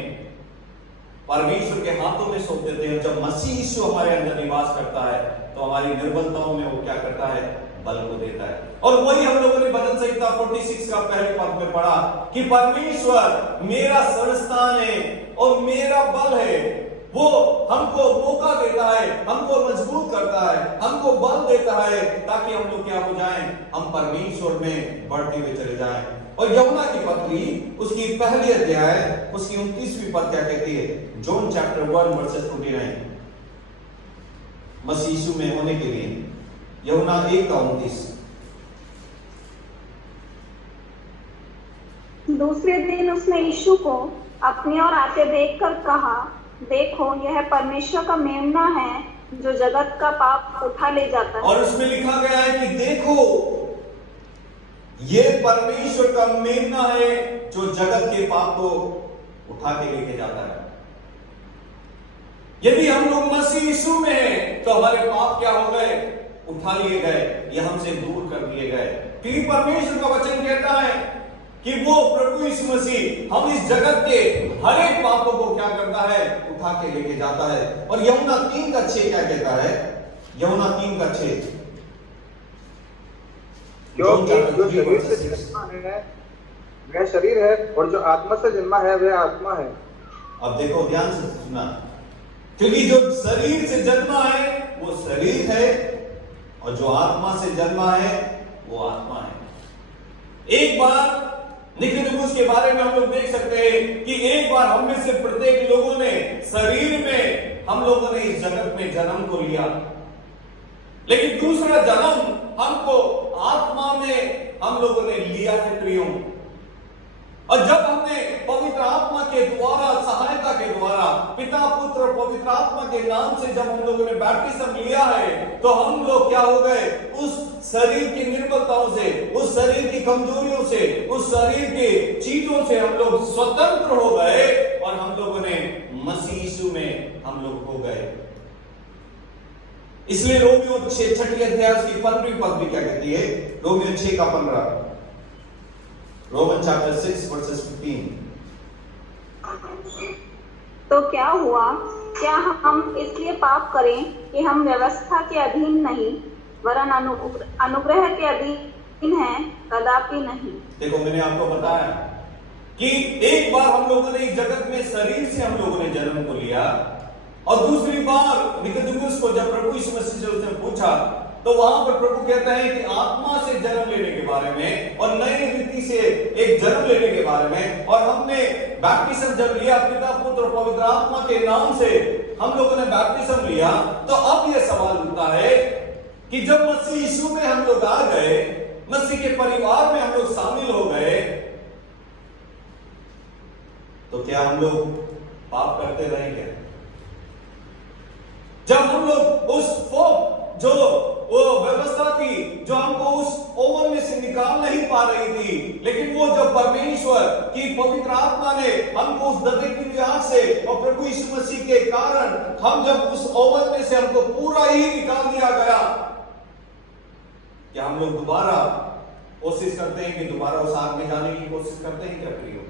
परमेश्वर के हाथों में सौंप देते हैं, जब मसीह यीशु हमारे अंदर निवास करता है, तो हमारी निर्बलताओं में वो क्या करता है, बल को देता है। और वही हम लोगों ने भजन संहिता 46 का पहले पद में पढ़ा कि परमेश्वर मेरा संस्थान है और मेरा बल है, वो हमको मौका देता है, हमको मजबूत करता है, हमको बल देता है ताकि हम लोग क्या हो जाएं, हम परमेश्वर में बढ़ते हुए चले जाएं। और यूहन्ना की पत्री उसकी पहली अध्याय उसकी 29वीं पद क्या कहती है? जॉन चैप्टर 1 वर्सेस 29, मसीह यीशु में होने के लिए यूहन्ना 1:29। दूसरे दिन उसने यीशु को अपनी ओर आते देखकर कहा, देखो यह परमेश्वर का मेमना है जो जगत का पाप उठा ले जाता है। और उसमें लिखा गया है कि देखो ये परमेश्वर का मेमना है जो जगत के पाप को उठा के लेके जाता है। यदि हम लोग मसीह यीशु में हैं तो हमारे पाप क्या हो गए? उठा लिए गए, ये हमसे दूर कर दिए गए। क्योंकि परमेश्वर का वचन कहता है कि वो प्रभु यीशु मसीह हम इस जगत के हर एक पापों को क्या करता है? उठा के लेके जाता है। और यूहन्ना 3:6 क्या कहता है? यूहन्ना 3:6, क्योंकि जो शरीर से जन्मा है वह शरीर है और जो आत्मा से जन्मा है वह आत्मा है। अब देखो ध्यान से सुनना, क्योंकि जो शरीर से जन्मा है वो शरीर है और जो आत्मा से जन्मा है वो आत्मा है। एक बार निकोदेमुस के बारे में हम लोग देख सकते हैं कि एक बार हम में से प्रत्येक लोगों ने शरीर में हम लोगों ने इस जगत में जन्म को लिया, लेकिन दूसरा जन्म हमको आत्मा में हम लोगों ने लिया है प्रियों। और जब हमने पवित्र आत्मा के द्वारा, सहायता के द्वारा, पिता पुत्र और पवित्र आत्मा के नाम से जब हम लोगों ने बैप्टिज्म लिया है तो हम लोग क्या हो गए? उस शरीर की निर्बलताओं से, उस शरीर की कमजोरियों से, उस शरीर के चीजों से हम लोग स्वतंत्र हो गए और हम लोगों ने मसीह यीशु में हम लोग हो गए। इसलिए रोमियो 6 अध्याय उसकी 15वीं पद भी क्या कहती है? Romeo 6:15, Roman chapter 6 versus 15। तो क्या हुआ? क्या हम इसलिए पाप करें कि हम व्यवस्था के अधीन नहीं वरन अनुग्रह के अधीन हैं? कदापि नहीं। देखो मैंने आपको बताया कि एक बार हम लोगों ने इस जगत में शरीर से हम लोगों ने जन्म को लिया और दूसरी बार निकोदेमुस को जब प्रभु यीशु मसीह से उसने पूछा तो वहां पर प्रभु कहता है कि आत्मा से जन्म लेने के बारे में और नई रीति से एक जन्म लेने के बारे में। और हमने बैप्टिज्म जब लिया पिता पुत्र और पवित्र आत्मा के नाम से हम लोगों ने बैप्टिज्म लिया, तो अब यह सवाल उठता है कि जब मसीह यीशु में हम लोग आ गए, मसीह के परिवार में हम लोग शामिल हो गए, तो क्या हम लोग पाप करते रहेंगे? जब हम लोग उस जो वो व्यवस्था थी जो हमको उस ओवन में से निकाल नहीं पा रही थी, लेकिन वो जब परमेश्वर की पवित्र आत्मा ने हमको उस दर्द की आग से और प्रभु यीशु मसीह के कारण हम जब उस ओवन में से हमको पूरा ही निकाल दिया गया, क्या हम लोग दोबारा कोशिश करते हैं कि दोबारा उस आग में जाने की कोशिश करते हैं? क्या प्रियो,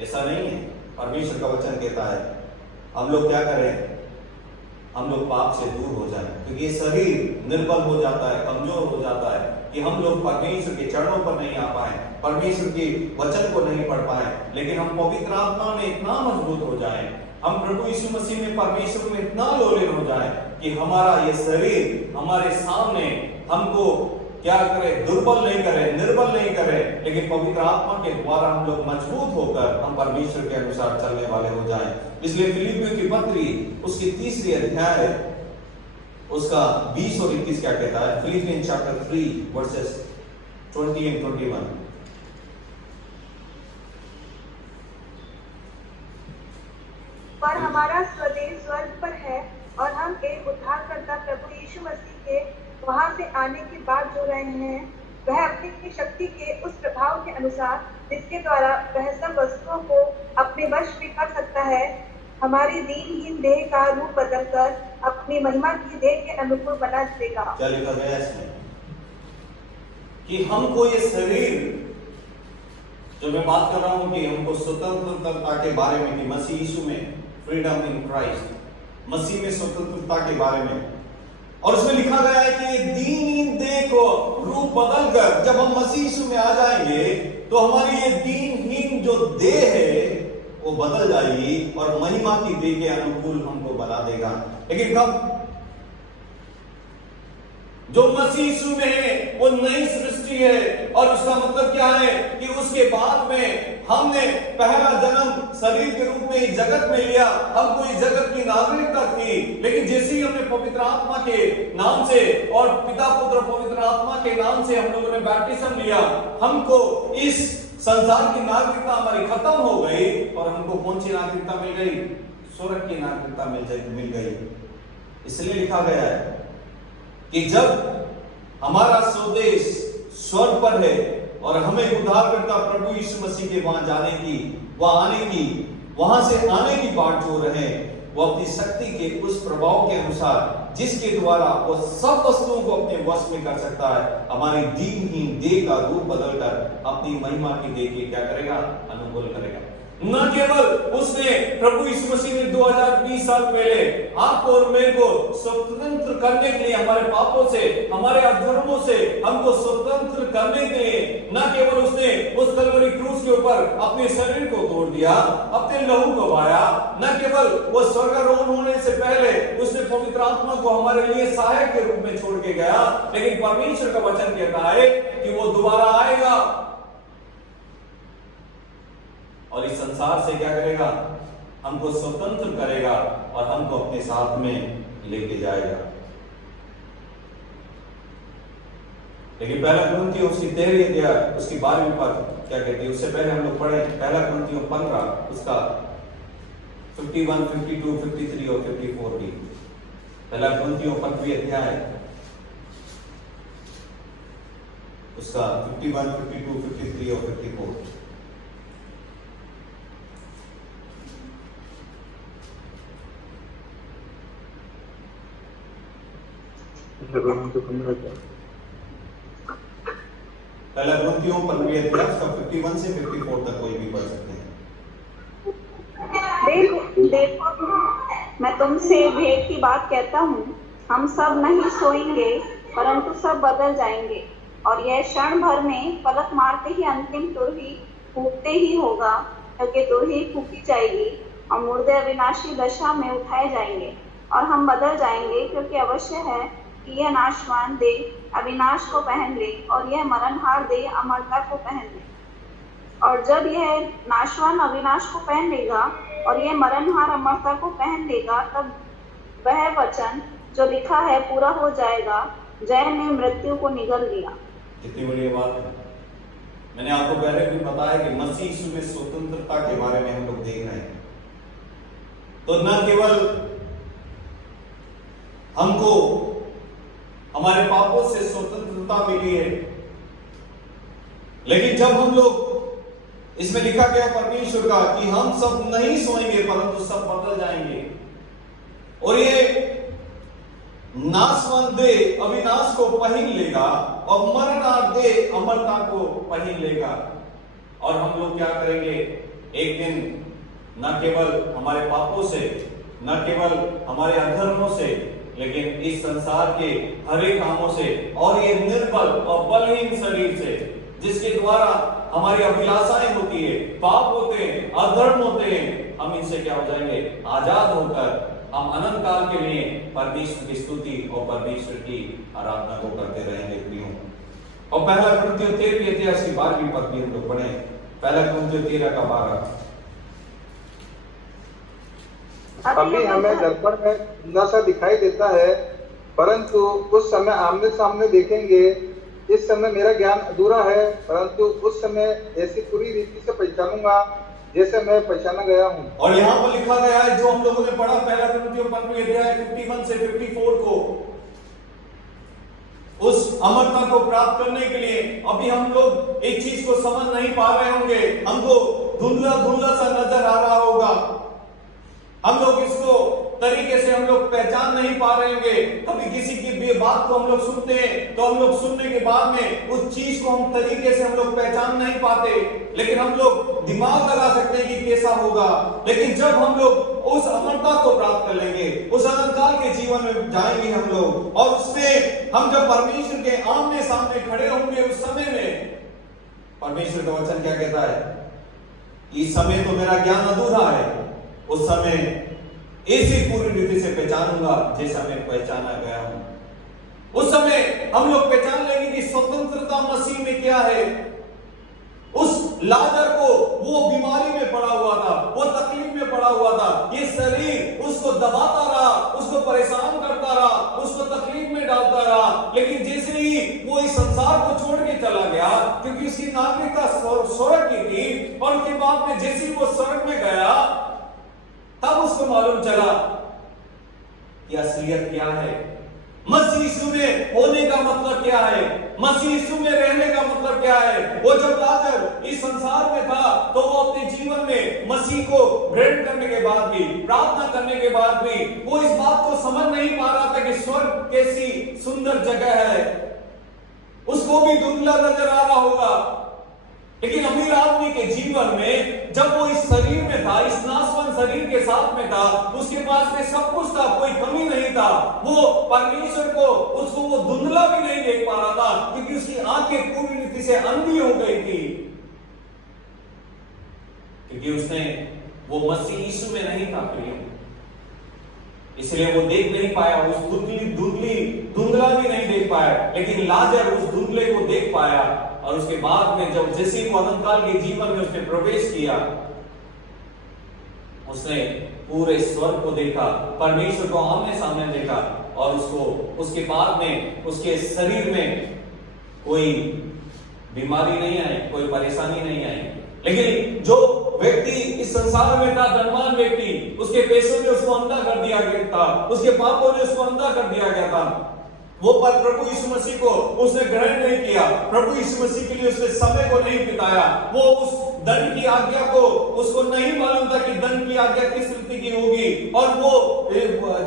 ऐसा नहीं है। परमेश्वर का वचन कहता है हम लोग क्या करें? हम लोग पाप से दूर हो जाएं, क्योंकि शरीर निर्बल हो जाता है, कमजोर हो जाता है कि हम लोग परमेश्वर के चरणों पर नहीं आ पाए, परमेश्वर के वचन को नहीं पढ़ पाए। लेकिन हम पवित्र आत्मा में इतना मजबूत हो जाएं, हम प्रभु यीशु मसीह में परमेश्वर में इतना लोलीन हो जाएं कि हमारा ये शरीर हमारे सामने हमको क्या करे? दुर्बल नहीं करे, निर्बल नहीं करे, लेकिन पवित्र आत्मा के द्वारा हम लोग मजबूत होकर हम परमेश्वर के अनुसार चलने वाले हो जाएं। इसलिए फिलिपियों की पत्री उसकी 3री अध्याय उसका 20 और 21 क्या कहता है? Philippian chapter 3 versus 20 and 21। पर हमारा स्वदेश स्वर्ग पर है और हम एक उद्धारकर्ता प्रभु यीशु मसीह के वहां से आने की बात जो रहे हैं, वह अपनी शक्ति के उस प्रभाव के अनुसार जिसके द्वारा वह सब वस्तुओं को अपने वश में कर सकता है, हमारी दीनहीन देह का रूप बदलकर अपनी महिमा की देह के अनुकूल बना देगा। क्या लिखा गया इसमें? कि हमको ये शरीर जो मैं बात कर रहा हूं कि हमको स्वतंत्रता के बारे में, कि मसीह यीशु में फ्रीडम इन क्राइस्ट, मसीह में स्वतंत्रता के बारे में। और उसमें लिखा गया है कि दीनहीन देह को रूप बदलकर जब हम मसीह यीशु में आ जाएंगे तो हमारी ये दीनहीन जो देह है वो बदल जाएगी और महिमा की देह के अनुकूल हमको बना देगा। लेकिन कब? जो मसीह यीशु में है वो नई सृष्टि है, और उसका मतलब क्या है कि उसके बाद में हमने पहला जन्म शरीर के रूप में इस जगत में लिया। हमको इस जगत की नागरिकता थी, लेकिन जैसे ही हमने पवित्र आत्मा के नाम से और पिता पुत्र पवित्र आत्मा के नाम से हम लोगों ने बैप्टिज्म लिया, हमको इस संसार की नागरिकता हमारी खत्म हो गई और हमको कौन सी नागरिकता मिल गई? स्वर्ग की नागरिकता मिल गई। इसलिए लिखा गया है कि जब हमारा स्वदेश स्वर्ग पर है और हमें उद्धारकर्ता प्रभु यीशु मसीह के वहां जाने की, वहां आने की, वहां से आने की बाट जो रहे, वो अपनी शक्ति के उस प्रभाव के अनुसार जिसके द्वारा वो सब वस्तुओं को अपने वश में कर सकता है, हमारी दीनहीन देह का रूप बदलकर अपनी महिमा की देह के क्या करेगा? अनुकूल करेगा। न केवल उसने प्रभु यीशु मसीह ने 2020 साल पहले आपको और मेरे को स्वतंत्र करने के लिए, हमारे पापों से, हमारे अधर्मों से हमको स्वतंत्र करने के लिए, न केवल उसने उस कलवरी क्रूस के ऊपर अपने शरीर को तोड़ दिया, अपने लहू को बहाया, न केवल वो स्वर्गारोहण होने से पहले उसने पवित्र आत्मा को हमारे लिए सहायक के रूप में छोड़ के गया, लेकिन परमेश्वर का वचन कहता है कि वो दोबारा आएगा और इस संसार से क्या करेगा? हमको स्वतंत्र करेगा और हमको अपने साथ में लेके जाएगा। लेकिन पहला कुरिन्थियों उसकी 13वीं अध्याय उसकी 12वीं पद क्या कहती है? उससे पहले हम लोग पढ़े पहला कुरिन्थियों 15 उसका 51, 52, 53 और 54 भी। पहला कुरिन्थियों 15वीं अध्याय उसका 51, 52, 53 और 54। पहला कुरिन्थियों 15वीं अध्याय उसका 51 से 54 तक कोई भी पढ़ सकते हैं। देखो मैं तुमसे भेद की बात कहता हूँ, हम सब नहीं सोएंगे परंतु सब बदल जाएंगे, और यह क्षण भर में पलक मारते ही अंतिम तुरही फूकते ही होगा, क्योंकि तुरही फूकी जाएगी और मुर्दे अविनाशी दशा में उठाए जाएंगे और हम बदल जाएंगे, क्योंकि अवश्य है कि यह नाशवान देह अविनाश को पहन ले और यह मरणहार देह अमरता को पहन ले। और जब यह नाशवान अविनाश को पहन लेगा और यह मरणहार अमरता को पहन लेगा, तब वह वचन जो लिखा है पूरा हो जाएगा, जय ने मृत्यु को निगल दिया। कितनी बड़ी बात है। मैंने आपको पहले भी बताया कि मसीह यीशु में स्वतंत्रता के बारे में हम लोग देख रहे हैं। तो न केवल हमको हमारे पापों से स्वतंत्रता मिली है, लेकिन जब हम लोग इसमें लिखा गया परमेश्वर का कि हम सब नहीं सोएंगे परंतु सब बदल जाएंगे, और ये नाशवान देह अविनाश को पहन लेगा और मरणहार देह अमरता को पहन लेगा, और हम लोग क्या करेंगे? एक दिन न केवल हमारे पापों से, न केवल हमारे अधर्मों से, लेकिन इस संसार के हर एक कामों से और ये निर्बल और बलहीन शरीर से, जिसके द्वारा हमारी अभिलाषाएं होती है, पाप होते हैं, अधर्म होते हैं, हम इनसे क्या हो जाएंगे? आजाद होकर हम अनंत काल के लिए परमेश्वर की स्तुति और परमेश्वर की आराधना को करते रहेंगे प्रियो। और पहला कुरिन्थियों 13वीं अध्याय की 12वीं पद भी हम लोग पढ़े। पहला कुरिन्थियों 13 का 12। अभी हमें दर्पण में धुंधला सा दिखाई देता है, परंतु उस समय आमने सामने देखेंगे। इस समय मेरा ज्ञान अधूरा है, परंतु उस समय ऐसी पूरी रीति से पहचानूंगा जैसे मैं पहचाना गया हूँ। और यहाँ पर लिखा गया है जो हम लोगों ने पढ़ा पहला कुरिन्थियों 15वीं अध्याय 51 से 54 को, उस अमरता को प्राप्त करने के लिए अभी हम लोग एक चीज को समझ नहीं पा रहे होंगे, हमको धुंधला धुंधला सा नजर आ रहा होगा, हम लोग इसको तरीके से हम लोग पहचान नहीं पा रहे होंगे। कभी किसी की बात को हम लोग सुनते हैं तो हम लोग सुनने के बाद में उस चीज को हम तरीके से हम लोग पहचान नहीं पाते, लेकिन हम लोग दिमाग लगा सकते हैं कि कैसा होगा। लेकिन जब हम लोग उस अमरता को प्राप्त कर लेंगे, उस अनंत काल के जीवन में जाएंगे हम लोग, और उसमें हम जब परमेश्वर के आमने सामने खड़े होंगे, उस समय में परमेश्वर का वचन क्या कहता है? इस समय तो मेरा ज्ञान अधूरा है, उस समय ऐसी पूरी रीति से पहचानूंगा जैसा मैं पहचाना गया हूं। उस समय हम लोग पहचान लेंगे कि स्वतंत्रता मसीह में क्या है। उस लाजर को वो बीमारी में पड़ा हुआ था, वो तकलीफ में पड़ा हुआ था, ये शरीर उसको दबाता रहा, उसको परेशान करता रहा, उसको तकलीफ में डालता रहा, लेकिन जैसे ही वो इस संसार को छोड़ के चला गया, क्योंकि उसकी नागरिकता स्वर्ग की थी, और उसके बाद में जैसे ही वो स्वर्ग में गया तब उसको मालूम चला कि असलियत क्या है, मसीह यीशु में होने का मतलब क्या है, मसीह यीशु में रहने का मतलब क्या है। वो जब लाजर इस संसार में था तो वो अपने जीवन में मसीह को ग्रहण करने के बाद भी, प्रार्थना करने के बाद भी वो इस बात को समझ नहीं पा रहा था कि स्वर्ग कैसी सुंदर जगह है। उसको भी धुंधला नजर आ रहा होगा, लेकिन अमीर आदमी के जीवन में जब वो इस शरीर में था, इस नाशवान शरीर के साथ में था, उसके पास में सब कुछ था, कोई कमी नहीं था, वो परमेश्वर को, उसको वो धुंधला भी नहीं देख पा रहा था, क्योंकि उसकी आंखें पूरी रीति से अंधी हो गई थी, क्योंकि उसने वो मसीह यीशु में नहीं था प्रिय, इसलिए वो देख नहीं पाया, उस धुंधला भी नहीं देख पाया। लेकिन लाजर उस धुंधले को देख पाया, और उसके बाद में जब जैसे ही वो अनंत काल के जीवन में उसने प्रवेश किया, उसने पूरे स्वर्ग को देखा, परमेश्वर को आमने सामने देखा, और उसको उसके बाद में उसके शरीर में कोई बीमारी नहीं आई, कोई परेशानी नहीं आई। लेकिन जो व्यक्ति इस संसार में था, धनवान व्यक्ति, उसके पैसों ने उसको अंधा कर दिया गया था, उसके पापों ने उसको अंधा कर दिया गया था, वो पर प्रभु यीशु मसीह को उसने ग्रहण नहीं किया, प्रभु यीशु मसीह के लिए उसने समय को नहीं बिताया, वो उस दंड की आज्ञा को, उसको नहीं मालूम था कि दंड की आज्ञा किस रीति की होगी। और वो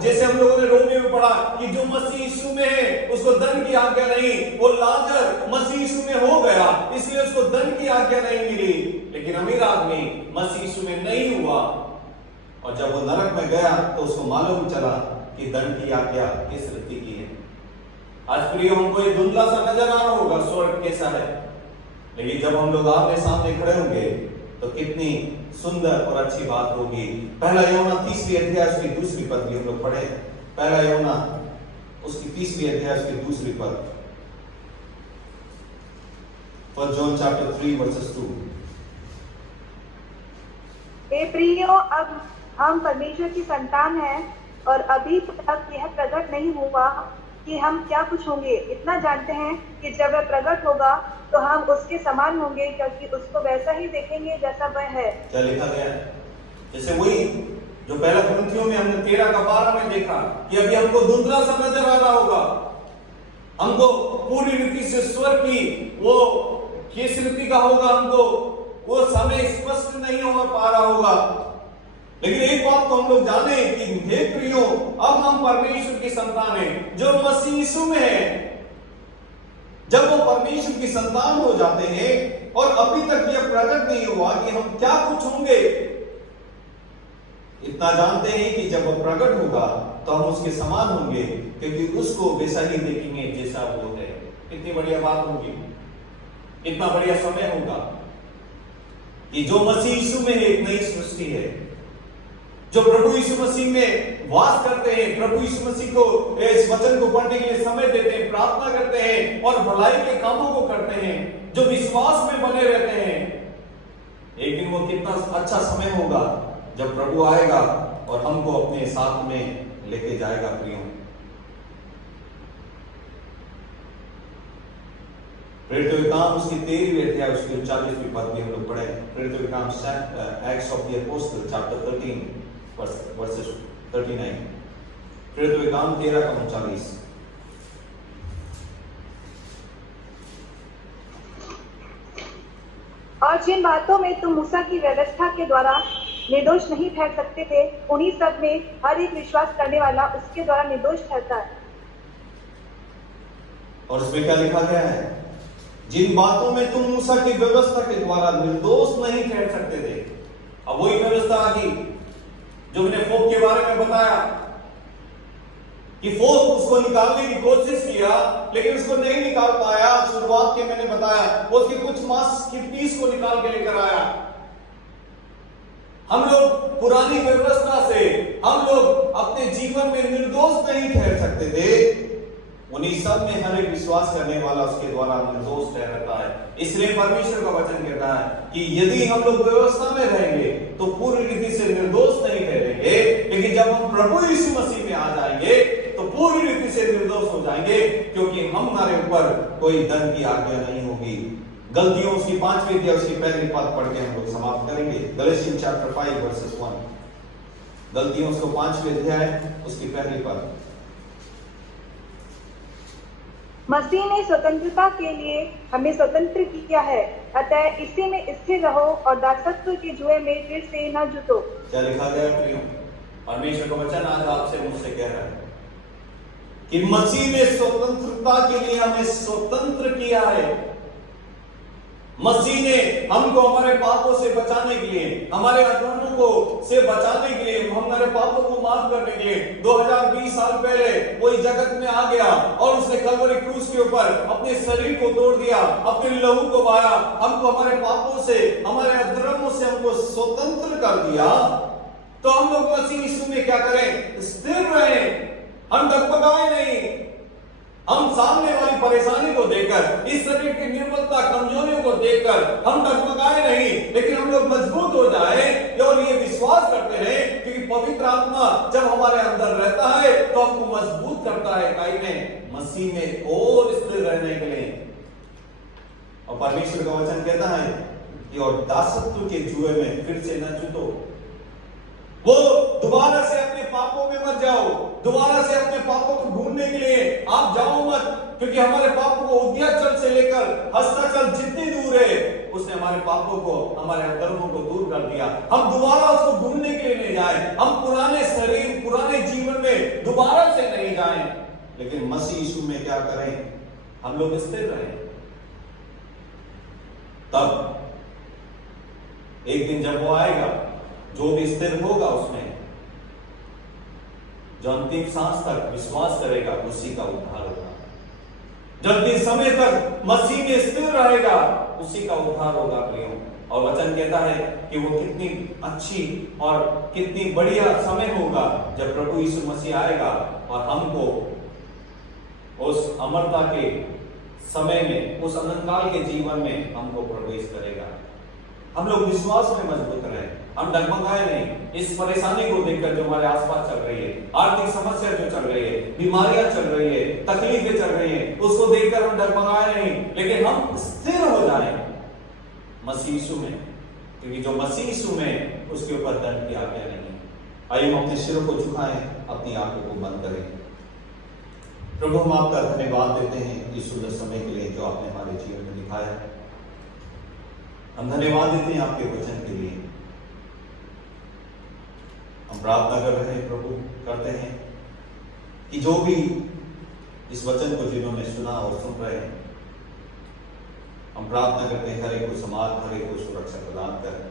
जैसे हम लोगों ने रोमियो में पढ़ा कि जो मसीह यीशु में है उसको दंड की आज्ञा नहीं, वो लाजर मसीह यीशु में हो गया, इसलिए उसको दंड की आज्ञा नहीं मिली। लेकिन अमीर आदमी मसीह यीशु में नहीं हुआ, और जब वो नरक में गया तो उसको मालूम चला कि दंड की आज्ञा किस रीति की है। आज प्रिय हमको ये धुंधला सा नजर आ रहा होगा स्वर्ग कैसा है, लेकिन जब हम लोग आमने सामने खड़े होंगे तो कितनी सुंदर और अच्छी बात होगी। पहला यूहन्ना 3वीं अध्याय उसकी 2री पद भी हम लोग पढ़े, पहला यूहन्ना उसकी 3वीं अध्याय उसकी 2री पद, फर्स्ट जॉन चैप्टर 3 वर्सेस 2। हे प्रियो, अब हम परमेश्वर की संतान हैं, और अभी तक यह प्रकट नहीं हुआ कि हम क्या कुछ होंगे। इतना जानते हैं कि जब वह प्रकट होगा तो हम उसके समान होंगे, क्योंकि उसको वैसा ही देखेंगे जैसा वह है। क्या लिखा गया है? जैसे वही जो पहला कुरिन्थियों में हमने 13:12 में देखा कि अभी हमको धुंधला सा नजर आ रहा होगा, हमको पूरी रीति से स्वर्ग की वो किस रीति का होगा, हमको वो समय स्पष्ट नहीं हो पा रहा होगा। लेकिन एक बात तो हम लोग जाने कि हे प्रियो, अब हम परमेश्वर की संतान हैं जो मसीह यीशु में है। जब वो परमेश्वर की संतान हो जाते हैं और अभी तक यह प्रकट नहीं हुआ कि हम क्या कुछ होंगे, इतना जानते हैं कि जब वो प्रकट होगा तो हम उसके समान होंगे, क्योंकि उसको वैसा ही देखेंगे जैसा वो है। कितनी बढ़िया बात होगी, कितना बढ़िया समय होगा कि जो मसीह यीशु में एक नई सृष्टि है, जो प्रभु यीशु मसीह में वास करते हैं, प्रभु यीशु मसीह को इस वचन को पढ़ने के लिए समय देते हैं, प्रार्थना करते हैं और भलाई के कामों को करते हैं, जो विश्वास में बने रहते हैं। एक दिन वो कितना अच्छा समय होगा जब प्रभु आएगा और हमको अपने साथ में लेके जाएगा। प्रियो, प्रेरितों के काम उसकी 13वीं अध्याय उसकी 39वीं पद में हम लोग पढ़े। प्रेरितों के काम acts of the apostle chapter 13 versus 39। प्रेरितों के काम 13:39। और जिन बातों में तुम मूसा की व्यवस्था के द्वारा निर्दोष नहीं ठहर सकते थे, उन्हीं सब में हर एक विश्वास करने वाला उसके द्वारा निर्दोष ठहरता है। और उसमें क्या लिखा गया है? जिन बातों में तुम मूसा की व्यवस्था के द्वारा निर्दोष नहीं ठहर सकते थे। अब वही व्यवस्था आ गई जो मैंने फोक के बारे में बताया कि फोक उसको निकालने की कोशिश किया लेकिन उसको नहीं निकाल पाया। शुरुआत के मैंने बताया वो उसके कुछ मांस की पीस को निकाल के लेकर आया, हम लोग पुरानी व्यवस्था से हम लोग अपने जीवन में निर्दोष नहीं ठहर सकते थे। उन्हीं सब में हर एक विश्वास करने वाला उसके द्वारा निर्दोष ठहरता है। इसलिए परमेश्वर का वचन कहता है कि यदि हम लोग व्यवस्था में रहेंगे तो पूरी रीति से निर्दोष नहीं ठहरेंगे, लेकिन जब हम प्रभु यीशु मसीह में आ जाएंगे तो पूरी रीति से निर्दोष हो जाएंगे, क्योंकि हमारे ऊपर कोई दंड की आज्ञा नहीं होगी। गलतियों उसकी 5वीं अध्याय उसकी पहली पद पढ़ के हम लोग समाप्त करेंगे। गलातियन चैप्टर 5 वर्सेस 1। गलतियों उसको 5वीं अध्याय उसकी पहली पद। मसीह ने स्वतंत्रता के लिए हमें स्वतंत्र किया है, अतः इसी में स्थिर रहो और दासत्व के जुए में फिर से न जुटो। क्या लिखा गया प्रियो? परमेश्वर का वचन आज आपसे मुझसे कह रहा है कि मसीह ने स्वतंत्रता के लिए हमें स्वतंत्र किया है। मसीह ने हमको हमारे पापों से बचाने के लिए, हमारे अधर्मों को से बचाने के लिए, हमारे पापों को माफ करने के लिए 2020 साल पहले वो इस जगत में आ गया और उसने कलवरी क्रूस के ऊपर अपने शरीर को तोड़ दिया, अपने लहू को बहाया, हमको हमारे पापों से, हमारे अधर्मों से हमको स्वतंत्र कर दिया। तो हम लोग मसीह यीशु में क्या करें? स्थिर रहें, हम डगमगाए नहीं। हम सामने वाली परेशानी को देखकर, इस शरीर की निर्बलता, कमजोरियों को देखकर हम डगमगाए नहीं, लेकिन हम लोग मजबूत हो जाएं और ये विश्वास करते रहें, क्योंकि पवित्र आत्मा जब हमारे अंदर रहता है तो हमको मजबूत करता है इकाई में, मसीह में और स्थिर रहने के लिए। और परमेश्वर का वचन कहता है कि और दासत्व के जुए में फिर से न जुटो। वो दोबारा से अपने पापों में मत जाओ, दोबारा से अपने पापों को ढूंढने के लिए आप जाओ मत, क्योंकि हमारे पापों को उद्याचल से लेकर हस्ताचल जितनी दूर है, उसने हमारे पापों को, हमारे अधर्मों को दूर कर दिया। हम दोबारा उसको ढूंढने के लिए नहीं जाए, हम पुराने शरीर, पुराने जीवन में दोबारा से नहीं जाए, लेकिन मसीह यीशु में क्या करें? हम लोग स्थिर रहें। तब एक दिन जब वो आएगा, जो भी स्थिर होगा उसमें, जो अंतिम सांस तक विश्वास करेगा, उसी का उद्धार होगा। जो अंतिम समय तक मसीह में स्थिर रहेगा, उसी का उद्धार होगा प्रियो। और वचन कहता है कि वो कितनी अच्छी और कितनी बढ़िया समय होगा जब प्रभु यीशु मसीह आएगा और हमको उस अमरता के समय में, उस अनंतकाल के जीवन में हमको प्रवेश करेगा। हम लोग विश्वास में मजबूत रहें, हम डगमगाए नहीं। इस परेशानी को देखकर जो हमारे आसपास चल रही है, आर्थिक समस्या जो चल रही है, बीमारियां चल रही है, तकलीफें चल रही है, उसको देखकर हम डगमगाए नहीं, लेकिन हम स्थिर हो जाएं मसीह यीशु में, क्योंकि जो मसीह यीशु में, उसके ऊपर दंड की आज्ञा नहीं। आइए हम अपने सिरों को झुकाएं, अपनी आंखों को बंद करें। प्रभु, हम आपका धन्यवाद देते हैं इस सुंदर समय के लिए जो आपने हमारे जीवन में दिखाया है। हम धन्यवाद देते हैं आपके वचन के लिए। हम प्रार्थना कर रहे हैं प्रभु, करते हैं कि जो भी इस वचन को जिन्होंने सुना और सुन रहे हैं, हम प्रार्थना करते हैं हर एक को समाज, हर एक को सुरक्षा प्रदान करें,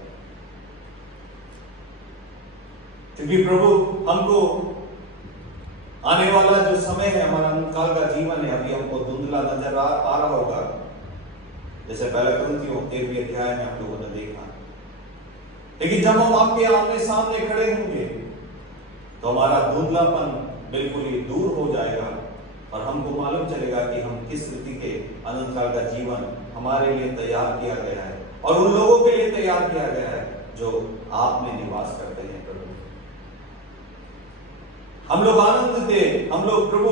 क्योंकि प्रभु हमको आने वाला जो समय है, हमारा अनंतकाल का जीवन है, अभी हमको धुंधला नजर आ रहा होगा, जैसे पहले कुरिन्थियों 13वें अध्याय में हम लोगों ने देखा। लेकिन जब हम आपके आमने सामने खड़े होंगे तो हमारा धुंधलापन बिल्कुल ही दूर हो जाएगा और हमको मालूम चलेगा कि हम किस रीति के अनंतकाल का जीवन हमारे लिए तैयार किया गया है और उन लोगों के लिए तैयार किया गया है जो आप में निवास करते हैं। प्रभु, हम लोग आनंदित थे, हम लोग प्रभु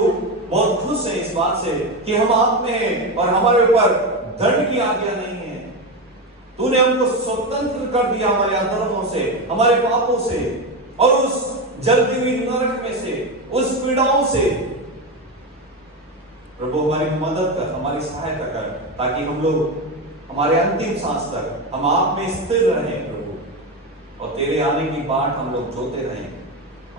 बहुत खुश हैं इस बात से कि हम आप में हैं और हमारे ऊपर दंड की आज्ञा नहीं है। तूने हमको स्वतंत्र कर दिया हमारे अधर्मों से, हमारे पापों से और उस जलती हुई नरक में से, उस पीड़ाओं से। प्रभु, हमारी मदद कर, हमारी सहायता कर, ताकि हम लोग हमारे अंतिम सांस तक हम आप में स्थिर रहें प्रभु, और तेरे आने की बाट हम लोग जोते रहें।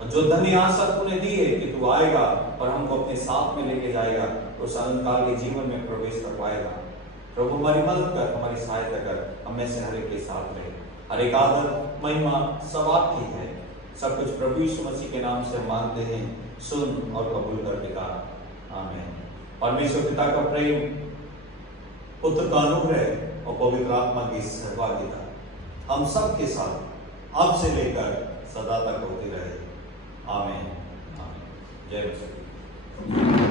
और जो धन्य आशा तूने दी है कि तू आएगा और हमको अपने साथ में लेके जाएगा, उस अनंतकाल के जीवन में प्रवेश करवाएगा। प्रभु, हमारी मदद कर, हमारी सहायता कर, हमें से हर एक के साथ रहे। हर एक आदर, महिमा सब आपकी है। सब कुछ प्रभु यीशु मसीह के नाम से मांगते हैं, सुन और कबूल कर पिता, आमीन। परमेश्वर पिता का प्रेम, पुत्र का अनुग्रह और पवित्र आत्मा की सहभागिता हम सब के साथ अब से लेकर सदा तक होती रहे। आमीन। आमीन। जय मसीह।